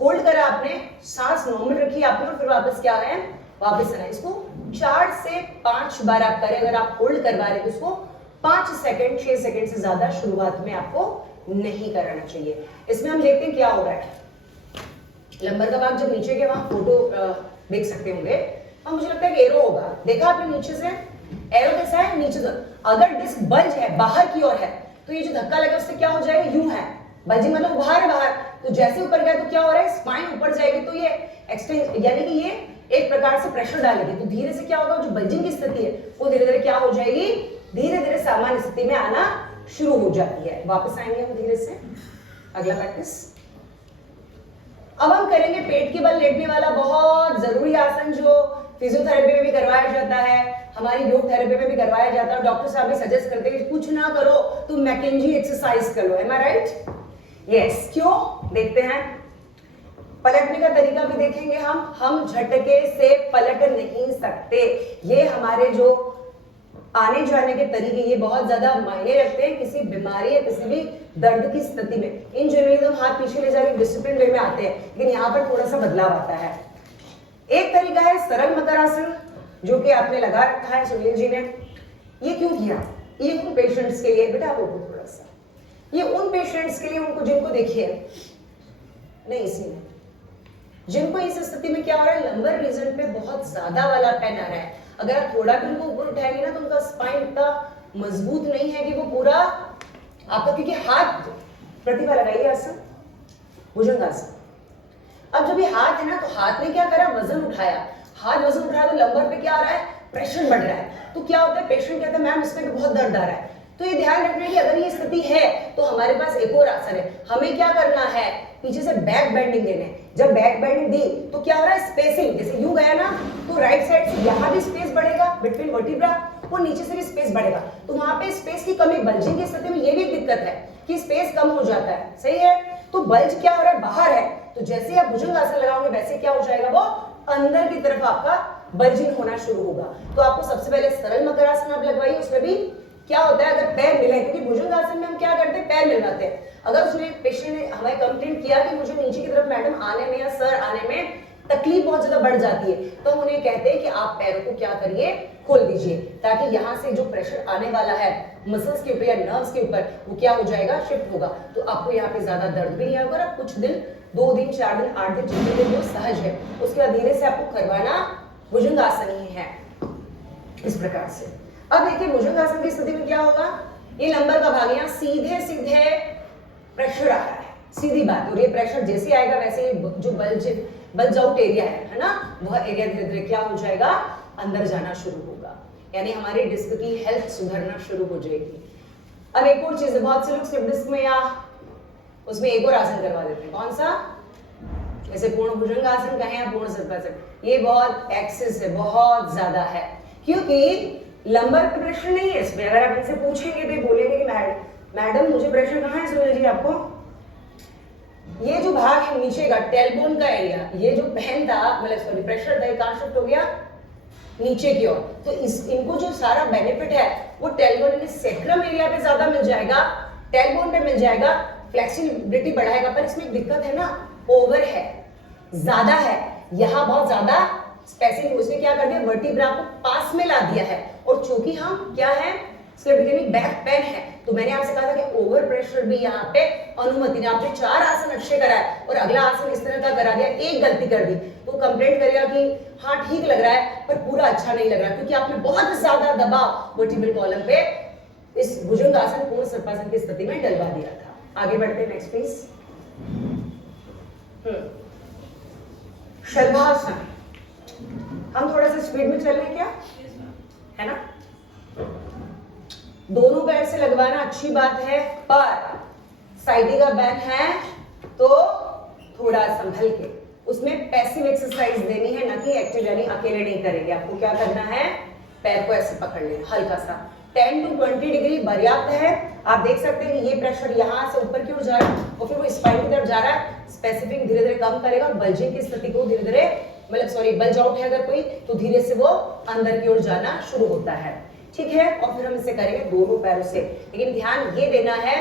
होल्ड करा आपने, सांस नॉर्मल रखी आपने और फिर वापस क्या है, वापस आना। इसको 4 से 5 बार आप करें। अगर आप होल्ड करवा रहे हैं तो इसको 5 सेकंड 6 सेकंड से ज्यादा शुरुआत में आपको नहीं कराना चाहिए। इसमें हम देखते हैं क्या हो रहा है, लंबर का भाग जब नीचे के वहां फोटो देख सकते होंगे, और मुझे लगता है कि एरो होगा, देखा आपने नीचे से एरो कैसा है, नीचे से अगर डिस्क बल्ज है, बाहर की ओर है, तो ये जो धक्का लगा उससे क्या हो जाएगा, यूं है, बल्जिंग मतलब बाहर है, बाहर, तो जैसे ऊपर गया तो क्या हो रहा है, स्पाइन ऊपर जाएगी, तो ये एक्सटेंड यानी कि ये एक प्रकार से प्रेशर डालेगी। तो धीरे से क्या होगा, जो बल्जिंग की स्थिति है वो धीरे धीरे क्या हो जाएगी, धीरे धीरे सामान्य स्थिति में आना शुरू हो जाती है। वापस आएंगे हम धीरे से, अगला प्रैक्टिस। अब हम करेंगे पेट के बल लेटने वाला बहुत जरूरी आसन, जो फिजियोथेरेपी में भी करवाया जाता है, हमारी योग थेरेपी में भी करवाया जाता है। डॉक्टर साहब भी सजेस्ट करते हैं कि कुछ ना करो तुम मैकेंजी एक्सरसाइज कर लो, एम आई राइट, यस। क्यों, देखते हैं, पलटने का तरीका भी देखेंगे हम झटके से पलट नहीं सकते। ये हमारे जो आने जाने के तरीके ये बहुत ज्यादा मायने रखते हैं किसी बीमारी या किसी भी दर्द की स्थिति में। इन जनरली तो हम हाथ पीछे ले जाके डिसिप्लिन वे में आते हैं, लेकिन यहाँ पर थोड़ा सा बदलाव आता है। एक तरीका है सरल मकरासन, जो कि आपने लगा रखा है सुनील जी ने। ये क्यों किया, ये उन पेशेंट्स के लिए, बेटा वो थोड़ा सा, ये उन पेशेंट्स के लिए, उनको जिनको देखिए नहीं, इसी में जिनको इस स्थिति में क्या हो रहा है, लंबर रीजन पे बहुत ज्यादा वाला पेन आ रहा है। अगर आप थोड़ा भी उनको ऊपर उठाएंगे ना तो उनका स्पाइन इतना मजबूत नहीं है कि वो पूरा आपका, क्योंकि हाथ, प्रतिभा लगाइए आसन, भुजंगासन। अब जब ये हाथ है ना, तो हाथ ने क्या करा, वजन उठाया, हाथ वजन उठाया तो लंबर पे क्या आ रहा है, प्रेशर बढ़ रहा है। तो क्या होता है, पेशेंट कहता है मैम इसमें भी बहुत दर्द आ रहा है। तो ये ध्यान रखना है कि अगर ये स्थिति है तो हमारे पास एक और आसन है, हमें क्या करना है, पीछे से बैक बेंडिंग देने। जब बैक बेंडिंग दी तो क्या हो रहा है, स्पेसिंग, जैसे यूं गया ना तो तो राइट साइड से यहाँ भी स्पेस बढ़ेगा बिटवीन वर्टिब्रा और नीचे से भी स्पेस बढ़ेगा, तो वहां पे स्पेस की कमी, बल्जिंग की स्थिति में ये भी दिक्कत है कि स्पेस कम हो जाता है, सही है। तो बल्ज क्या हो रहा है, बाहर है, तो जैसे ही आप भुजंग आसन लगाओगे वैसे क्या हो जाएगा, वो अंदर की तरफ आपका बल्जिंग होना शुरू होगा। तो आपको सबसे पहले सरल मकरासन आप लगवाइए, उसमें भी क्या होता है, अगर पैर मिले, क्योंकि भुजंग आसन में हम क्या करते हैं, पैर मिलवाते हैं। अगर उसने पेशेंट ने हमें कंप्लेंट किया कि मुझे नीचे की तरफ मैडम आने में या सर आने में तकलीफ बहुत ज्यादा बढ़ जाती है, तो हम उन्हें कहते हैं कि आप पैरों को क्या करिए, खोल दीजिए, ताकि यहाँ से जो प्रेशर आने वाला है मसल्स के ऊपर या नर्व्स के ऊपर, वो क्या हो जाएगा, शिफ्ट होगा। तो आपको यहाँ पे ज्यादा दर्द भी नहीं होगा। आप कुछ दिन, 2 दिन, 4 दिन, 8 दिन, जितने दिन वो सहज है, उसके बाद धीरे से आपको करवाना भुजंग आसन ही है, इस प्रकार से। अब देखिए भुजंग आसन की स्थिति में क्या होगा, ये लंबर का भाग, यहाँ सीधे सीधे प्रेशर आ रहा है, सीधी बात। और ये प्रेशर जैसे आएगा वैसे जो बल्ज आउट एरिया है ना, वह एरिया धीरे धीरे क्या हो जाएगा, अंदर जाना शुरू होगा, यानी हमारे डिस्क की हेल्थ सुधरना शुरू हो जाएगी। अब एक और चीज है, बहुत से लोग स्लिप डिस्क में या उसमें एक और आसन करवा देते हैं, कौन सा, जैसे पूर्ण भुजंग आसन कहें या पूर्ण सर्पासन, ये बहुत एक्सेस है, बहुत ज्यादा है, क्योंकि लंबर पे प्रेशर नहीं है इसमें। अगर आप इनसे पूछेंगे तो ये बोलेंगे कि मैडम मुझे प्रेशर कहाँ है, सुनील जी आपको, ये जो भाग है नीचे का टेलबोन का एरिया, ये जो पहन था, मतलब सॉरी प्रेशर था, ये कहाँ शिफ्ट हो गया, नीचे की ओर। तो इनको जो सारा बेनिफिट है वो टेलबोन यानी सेक्रम एरिया पे ज्यादा मिल जाएगा, टेलबोन पे मिल जाएगा, फ्लेक्सिबिलिटी बढ़ाएगा। पर इसमें एक दिक्कत है ना, ओवर है, ज्यादा है, यहाँ बहुत ज्यादा स्पेसिंग, उसने क्या कर दिया, वर्टिब्रा को पास में ला दिया है। और चूंकि हम क्या है, स्लिप बैक पेन है, तो मैंने आपसे कहा था कि ओवर प्रेशर भी यहाँ पे अनुमति नहीं। आपने 4 आसन अच्छे कराए और अगला आसन इस तरह का करा दिया, एक गलती कर दी, तो कंप्लेंट करेगा कि हाँ ठीक लग रहा है पर पूरा अच्छा नहीं लग रहा, क्योंकि आपने बहुत ज्यादा दबाव वर्टिब्रल कॉलम पे इस भुजंग आसन पूर्ण सर्पासन की स्थिति में डलवा दिया था। आगे बढ़ते हैं, नेक्स्ट प्लीज। शलभासन, हम थोड़ा सा स्पीड में चल रहे हैं क्या, है ना। दोनों पैर से लगवाना अच्छी बात है, पर साइडिंग का बैक है तो थोड़ा संभल के, उसमें पैसिव एक्सरसाइज देनी है, ना कि एक्टिव, यानी अकेले नहीं करेंगे। आपको क्या करना है, पैर को ऐसे पकड़ लेना हल्का सा, 10 to 20 डिग्री पर्याप्त है। आप देख सकते हैं कि ये प्रेशर यहाँ से ऊपर की ओर जा रहा है और फिर वो स्पाइन की तरफ जा रहा है, स्पेसिफिक धीरे धीरे कम करेगा और बल्जिंग की स्थिति को धीरे धीरे, मतलब सॉरी बल्ज आउट है अगर कोई, तो धीरे से वो अंदर की ओर जाना शुरू होता है, ठीक है। और फिर हम इसे करेंगे दोनों पैरों से, लेकिन ध्यान ये देना है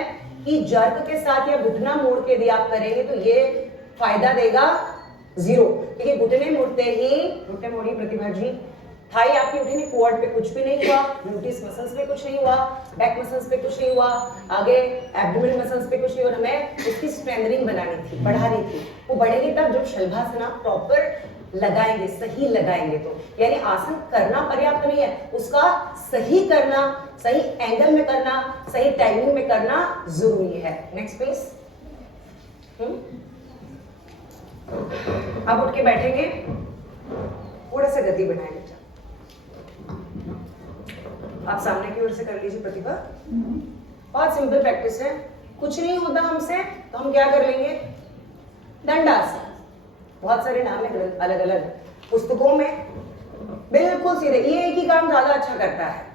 कि जर्क के साथ या घुटना मोड़ के यदि आप करेंगे तो ये फायदा देगा 0, क्योंकि घुटने मुड़ते ही, घुटने मोड़ी प्रतिभा जी, थाई आपकी उठी नहीं, क्वाड पे कुछ भी नहीं हुआ, ग्लूटिस मसल्स पे कुछ नहीं हुआ, बैक मसल्स पे कुछ नहीं हुआ, आगे एब्डोमेन मसल्स पे कुछ नहीं, और हमें उसकी स्ट्रेंथनिंग बनानी थी, बढ़ानी थी। वो बढ़ेगी तब जब शलभासन आप प्रॉपर लगाएंगे, सही लगाएंगे, तो यानी आसन करना पर्याप्त नहीं है, उसका सही करना, सही एंगल में करना, सही टाइमिंग में करना जरूरी है। Next please. अब उठ के बैठेंगे, थोड़ा सा गति बढ़ाएंगे, आप सामने की ओर से कर लीजिए प्रतिभा। बहुत सिंपल प्रैक्टिस है, कुछ नहीं होता हमसे तो हम क्या कर लेंगे, दंडासन, बहुत सारे नाम है अलग अलग पुस्तकों में, बिल्कुल सीधे, ये एक ही काम ज्यादा अच्छा करता है,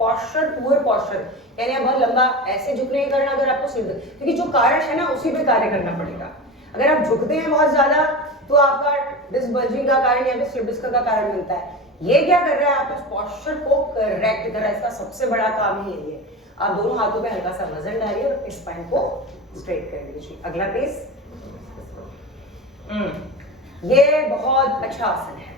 पॉस्चर, पुअर पॉस्चर, यानी आप बहुत लंबा ऐसे झुक नहीं करना अगर आपको सीधे, क्योंकि जो कारण है ना उसी पे कार्य करना पड़ेगा। अगर आप झुकते हैं बहुत ज्यादा तो आपका डिस्क बल्जिंग का कारण या फिर स्लिप डिस्क का कारण बनता है। ये क्या कर रहा है, आप इस पॉस्चर को करेक्ट कर रहा है, इसका सबसे बड़ा काम ही यही है। आप दोनों हाथों पे हल्का सा वजन डालिए और स्पाइन को स्ट्रेट कर लीजिए। अगला पेस, ये बहुत अच्छा आसन है,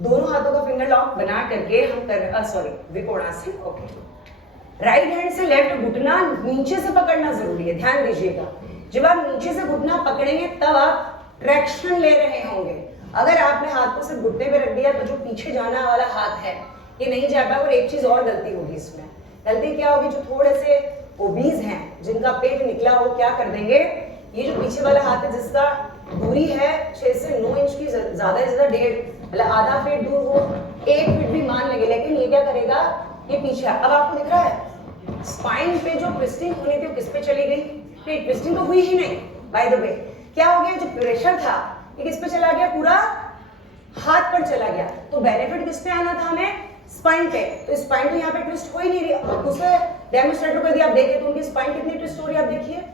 दोनों हाथों का फिंगर लॉक बना करके हम कर, सॉरी विकोणासन, ओके। राइट हैंड से लेफ्ट घुटना नीचे से पकड़ना जरूरी है, ध्यान दीजिएगा। जब आप नीचे से घुटना पकड़ेंगे तब आप ट्रैक्शन ले रहे होंगे। अगर आपने हाथ को सिर्फ घुटने पे रख दिया तो जो पीछे जाना वाला हाथ है ये नहीं जा पाएगा। और एक चीज और गलती होगी इसमें, गलती क्या होगी, जो थोड़े से ओबीज हैं, जिनका पेट निकला हो, क्या कर देंगे, ये जो पीछे वाला हाथ है जिसका दूरी है 6 से 9 इंच की, ज्यादा से ज्यादा 1.5, मतलब आधा फीट दूर हो, 1 फीट भी मान लगे, लेकिन ये क्या करेगा, ये पीछे। अब आपको दिख रहा है स्पाइन पे जो ट्विस्टिंग होनी थी वो किस पे चली गई, ट्विस्टिंग तो हुई ही नहीं। बाय द वे क्या हो गया, जो प्रेशर था ये किस पे चला गया, पूरा हाथ पर चला गया, तो बेनिफिट किस पे आना था हमें? स्पाइन पे। तो स्पाइन तो यहाँ पे ट्विस्ट हो ही नहीं रही, दूसरे डेमोस्ट्रेटर को यदि आप देखें तो उनकी स्पाइन कितनी ट्विस्ट हो रही है, आप देखिए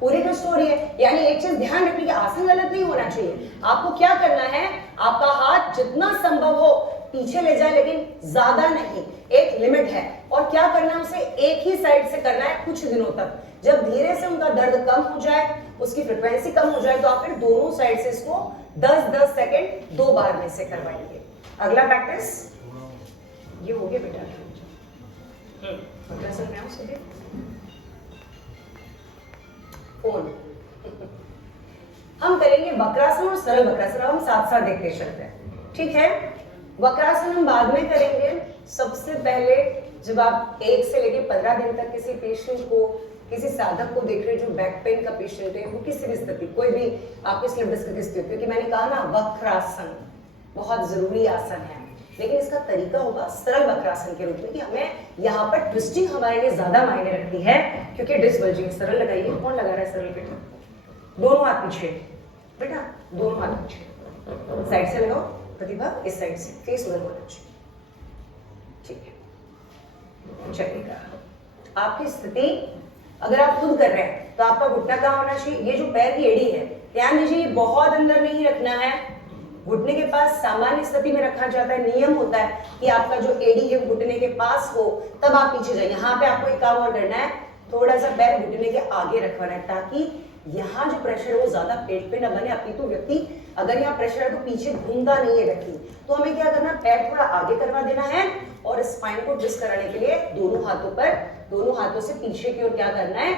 पूरी ट्विस्ट हो रही है। यानी एक चीज ध्यान रखने की, आसन गलत नहीं होना चाहिए। आपको क्या करना है, आपका हाथ जितना संभव हो पीछे ले जाए, लेकिन ज्यादा नहीं, एक लिमिट है। और क्या करना है, उसे एक ही साइड से करना है कुछ दिनों तक। जब धीरे से उनका दर्द कम हो जाए, उसकी फ्रिक्वेंसी कम हो जाए, तो आप फिर दोनों साइड से इसको 10-10 सेकेंड 2 बार में से करवाएंगे। अगला प्रैक्टिस ये हो गया बेटा। वक्रासन में आओ सीधे, फोन हम करेंगे वक्रासन और सरल वक्रासन, हम साथ साथ देखते चलते हैं, ठीक है। वक्रासन हम बाद में करेंगे। सबसे पहले जब आप 1 से लेकर 15 दिन तक किसी पेशेंट को, किसी साधक को देख रहे हैं जो बैक पेन का पेशेंट है, वो किसी भी स्थिति, कोई भी आपके स्लिप डिस्क की स्थिति, क्योंकि मैंने कहा ना वक्रासन बहुत जरूरी आसन है, लेकिन इसका तरीका होगा सरल वक्रासन के रूप में, कि हमें यहाँ पर ट्विस्टिंग हमारे लिए ज्यादा मायने रखती है, क्योंकि डिस्क बल्जिंग। सरल लगाइए, कौन लगा रहा है सरल बेटा? दोनों हाथ पीछे बेटा, दोनों हाथ पीछे, साइड से लगाओ प्रतिभा, इस साइड से, फेस उधर होना चाहिए, ठीक है। चलिएगा, आपकी स्थिति अगर आप खुद कर रहे हैं तो आपका घुटना कहाँ होना चाहिए? ये जो पैर की एड़ी है, ध्यान दीजिए, ये बहुत अंदर नहीं रखना है, घुटने के पास सामान्य स्थिति में रखा जाता है। नियम होता है कि आपका जो एड़ी है घुटने के पास हो, तब आप पीछे जाइए। यहाँ पे आपको एक काम और करना है, थोड़ा सा पैर घुटने के आगे रखवाना है, ताकि यहाँ जो प्रेशर है वो ज्यादा पेट पे न बने। अपितु व्यक्ति अगर यहाँ प्रेशर है तो पीछे घूमता नहीं है व्यक्ति, तो हमें क्या करना है, पैर थोड़ा आगे करवा देना है, और स्पाइन को ट्विस्ट कराने के लिए दोनों हाथों पर, दोनों हाथों से पीछे की ओर क्या करना है,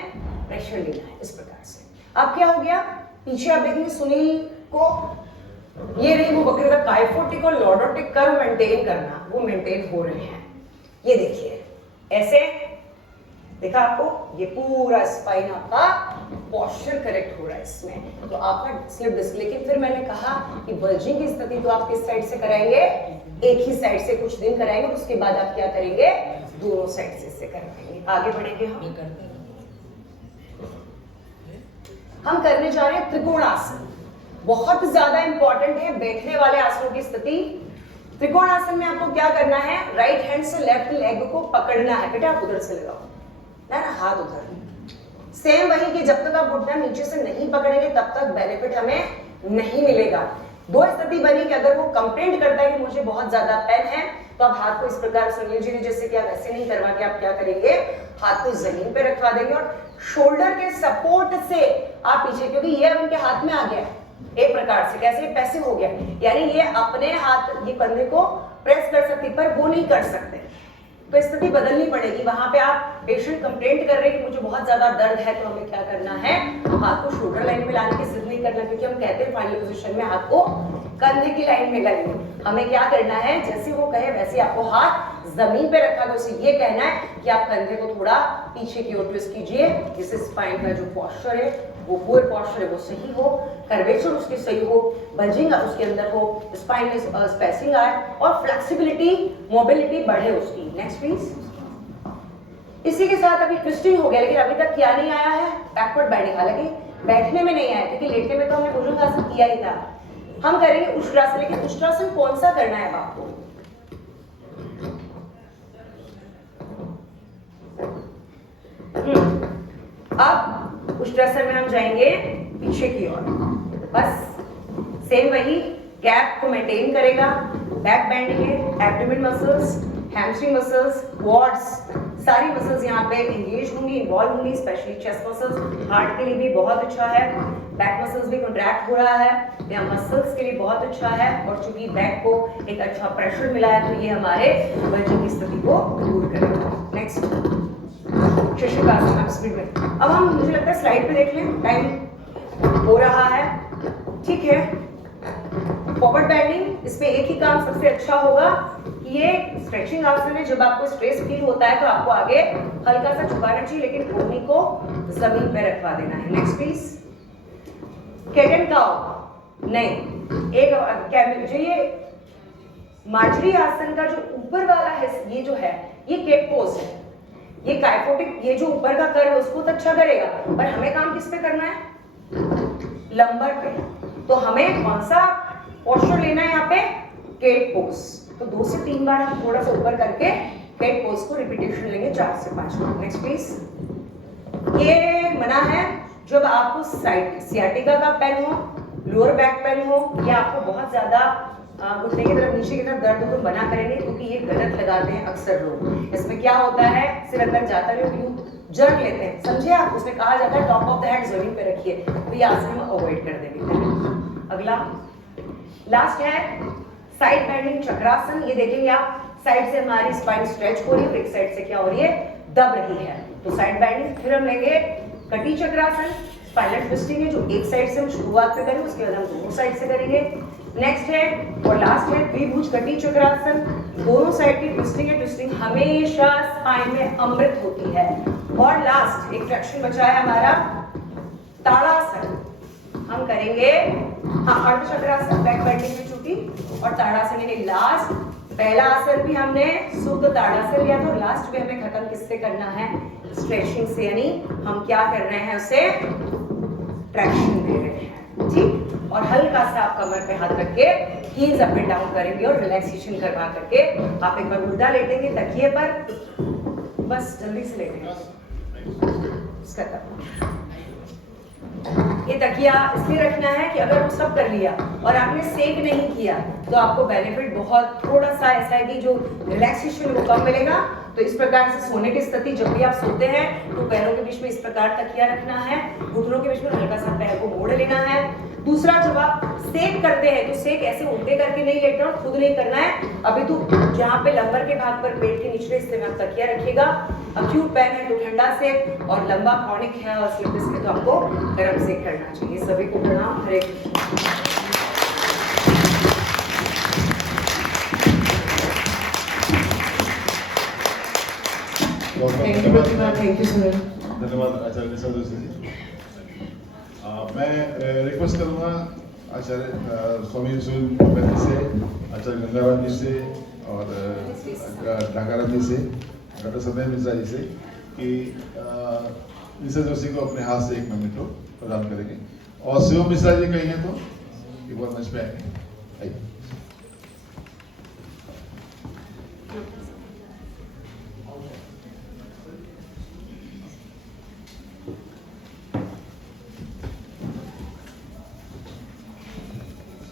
प्रेशर लेना है, इस प्रकार से। अब क्या हो गया, पीछे आप देखेंगे सुनील को ये रही वो वक्रता, काइफोटिक और लॉर्डोटिक कर्व मेंटेन करना, वो मेंटेन हो रहे हैं। ये देखिए ऐसे देखा आपको, ये पूरा स्पाइन आपका पोस्चर करेक्ट हो रहा है इसमें, तो आपका स्लिप डिस्क। लेकिन फिर मैंने कहा कि बल्जिंग की स्थिति तो आप किस साइड से कराएंगे, एक ही साइड से कुछ दिन कराएंगे, उसके बाद आप क्या करेंगे, दोनों साइड से इससे कराएंगे। आगे बढ़ेंगे हम करने जा रहे हैं त्रिकोणासन। बहुत ज्यादा इंपॉर्टेंट है बैठने वाले आसनों की स्थिति। त्रिकोणासन में आपको क्या करना है, राइट हैंड से लेफ्ट लेग को पकड़ना है। बेटा आप उधर से लगाओ ना, हाथ उधर। सेम वही कि जब तक आप घुटना नीचे से नहीं पकड़ेंगे तब तक बेनिफिट हमें नहीं मिलेगा। दो स्थिति बनी कि अगर वो कंप्लेंट करता है कि मुझे बहुत ज्यादा पेन है, तो आप हाथ को इस प्रकार सुन लीजिए, जैसे कि आप ऐसे नहीं करवा के आप क्या करेंगे, हाथ को जमीन पे रखवा देंगे और शोल्डर के सपोर्ट से आप पीछे, क्योंकि ये अब इनके हाथ में आ गया एक प्रकार से, कैसे पैसिव हो गया, यानी ये अपने हाथ ये कंधे को प्रेस कर सकती, पर वो नहीं कर सकते, तो स्थिति बदलनी पड़ेगी। वहां पे आप पेशेंट कंप्लेंट कर रहे हैं कि मुझे बहुत ज्यादा दर्द है, तो हमें क्या करना है, हाथ को शोल्डर लाइन में लाने की जिद नहीं करना, क्योंकि हम कहते हैं फाइनल पोजीशन में हाथ को कंधे की लाइन में लाइए। हमें क्या करना है, जैसे वो कहे वैसे आपको हाथ जमीन पे रखा, तो उसे ये कहना है कि आप कंधे को थोड़ा पीछे की ओर ट्विस्ट कीजिए, जिससे स्पाइन का जो पोस्चर है, वो पूरे पोस्चर है वो सही हो, कर्वेचर उसकी सही हो, बल्जिंग उसके अंदर हो, स्पाइन में स्पेसिंग आए और फ्लेक्सिबिलिटी, मोबिलिटी बढ़े उसकी। Next please. इसी के साथ अभी ट्विस्टिंग हो गया, लेकिन अभी तक क्या नहीं आया है, बैकवर्ड बेंडिंग। हालांकि बैठने में नहीं आया, क्योंकि लेटने में तो हमने भुजंगासन किया ही था। हम करेंगे उष्ट्रासन, लेकिन उष्ट्रासन कौन सा करना है आपको, अब उष्ट्रासन में हम जाएंगे पीछे की ओर, बस सेम वही, गैप को मेंटेन करेगा, बैक बेंडिंग है, abdomen muscles, hamstring muscles, quads, सारी मसल्स यहाँ पे एंगेज होंगी, इन्वॉल्व होंगी, स्पेशली चेस्ट मसल्स हार्ट के लिए भी बहुत अच्छा है, बैक मसल्स भी कॉन्ट्रैक्ट हो रहा है, यहाँ मसल्स के लिए बहुत अच्छा है, और चूंकि बैक को एक अच्छा प्रेशर मिला है, तो ये हमारे बल्जिंग की स्थिति को दूर करेगा। नेक्स्ट शशकासन, आप स्पीड में। अब हम, मुझे लगता है स्लाइड पे देख लें, टाइम हो रहा है, ठीक है। फॉरवर्ड बेंडिंग, इसमें एक ही काम सबसे अच्छा होगा कि ये स्ट्रेचिंग आसन है, जब आपको स्ट्रेस फील होता है तो आपको आगे हल्का सा झुकाना चाहिए, लेकिन घुटने को जमीन पे रखवा देना है। Next please. Cat and cow नहीं, एक जो ये मार्जरी आसन का जो ऊपर वाला है, ये जो है ये केप पोज है, ये काइफोटिक, ये जो ऊपर का कर्व है उसको तो अच्छा करेगा, पर हमें काम किस पे करना है, लंबर पे। तो हमें कौन सा पोस्चर लेना है यहाँ पे, केट पोज। तो 2 से 3 बार हम थोड़ा सा ऊपर करके केट पोज को रिपीटेशन लेंगे 4 से 5 बार। Next please. ये मना है जब आपको साइड सियाटिका का पेन हो, लोअर बैक पेन हो, या आपको बहुत ज्यादा घुटने की तरफ नीचे की तरफ दर्द हो तो मना करेंगे, क्योंकि ये गलत लगाते हैं अक्सर लोग। इसमें क्या होता है, सिर अंदर जाता है, यूं जड़ लेते हैं, समझे आप? उसमें कहा जाता है टॉप ऑफ द हेड जमीन पे रखिए, तो ये आसन हम अवॉइड कर देंगे। अगला लास्ट है साइड बेंडिंग चक्रासन। ये देखेंगे आप, साइड से हमारी स्पाइन स्ट्रेच हो रही है, एक साइड से क्या हो रही है, दब रही है, तो साइड बेंडिंग। फिर हम लेंगे कटी चक्रासन, स्पाइनल ट्विस्टिंग है, जो एक साइड से हम शुरुआत पे करें, उसके बाद हम दोनों साइड से करेंगे। नेक्स्ट है और लास्ट है द्विभुज कटी चक्रासन, दोनों साइड की ट्विस्टिंग है। ट्विस्टिंग हमेशा स्पाइन में अमृत होती है। और लास्ट एक फ्रैक्शन बचा है हमारा ताड़ासन, हम करेंगे अर्ध चक्रासन, बैक बेंडिंग में चुकी, और ताड़ासन यानी लास्ट। पहला आसन भी हमने शुद्ध ताड़ासन लिया था, और लास्ट में हमें खत्म किससे करना है, स्ट्रेचिंग से, यानी हम क्या कर रहे हैं, उसे ट्रैक्शन दे रहे हैं, ठीक। और हल्का सा आप कमर पे हाथ रख के हील्स अप एंड डाउन करेंगे, और रिलैक्सेशन करवा करके आप एक बार उल्टा लेटेंगे तकिए पर, बस जल्दी से लेटेंगे। ये तकिया इसलिए रखना है कि अगर वो सब कर लिया और आपने सेक नहीं किया तो आपको बेनिफिट बहुत थोड़ा सा ऐसा है कि जो रिलैक्सेशन वो कम मिलेगा। तो इस प्रकार से सोने की स्थिति, जब भी आप सोते हैं तो पैरों के बीच में इस प्रकार तकिया रखना है, घुटनों के बीच में हल्का सा पैर को मोड़ लेना है। दूसरा, जब आप सेक करते हैं तो सेक ऐसे उल्टे करके नहीं लेटना और खुद नहीं करना है, अभी तो जहाँ पे लंबर के भाग पर पेट के निचले हिस्से में आप तकिया रखिएगा। अक्यूट पेन है तो ठंडा सेक, और लंबा क्रॉनिक है और स्लिप डिस्क है तो आपको गर्म सेक करना चाहिए। सभी को प्रणाम। हरे थैंक यू सर। धन्यवाद आचार्य निशा जोशी जी। मैं रिक्वेस्ट करूँगा आचार्य स्वामी सूर्य से, आचार्य गंगाराम जी से और ढाकाराम जी से, डॉक्टर सदय मिश्रा जी से कि निशा जोशी को अपने हाथ से एक मेमेंटो प्रदान करेंगे, और शिव मिश्रा जी कहीं हैं तो एक बार मंच पे आएंगे।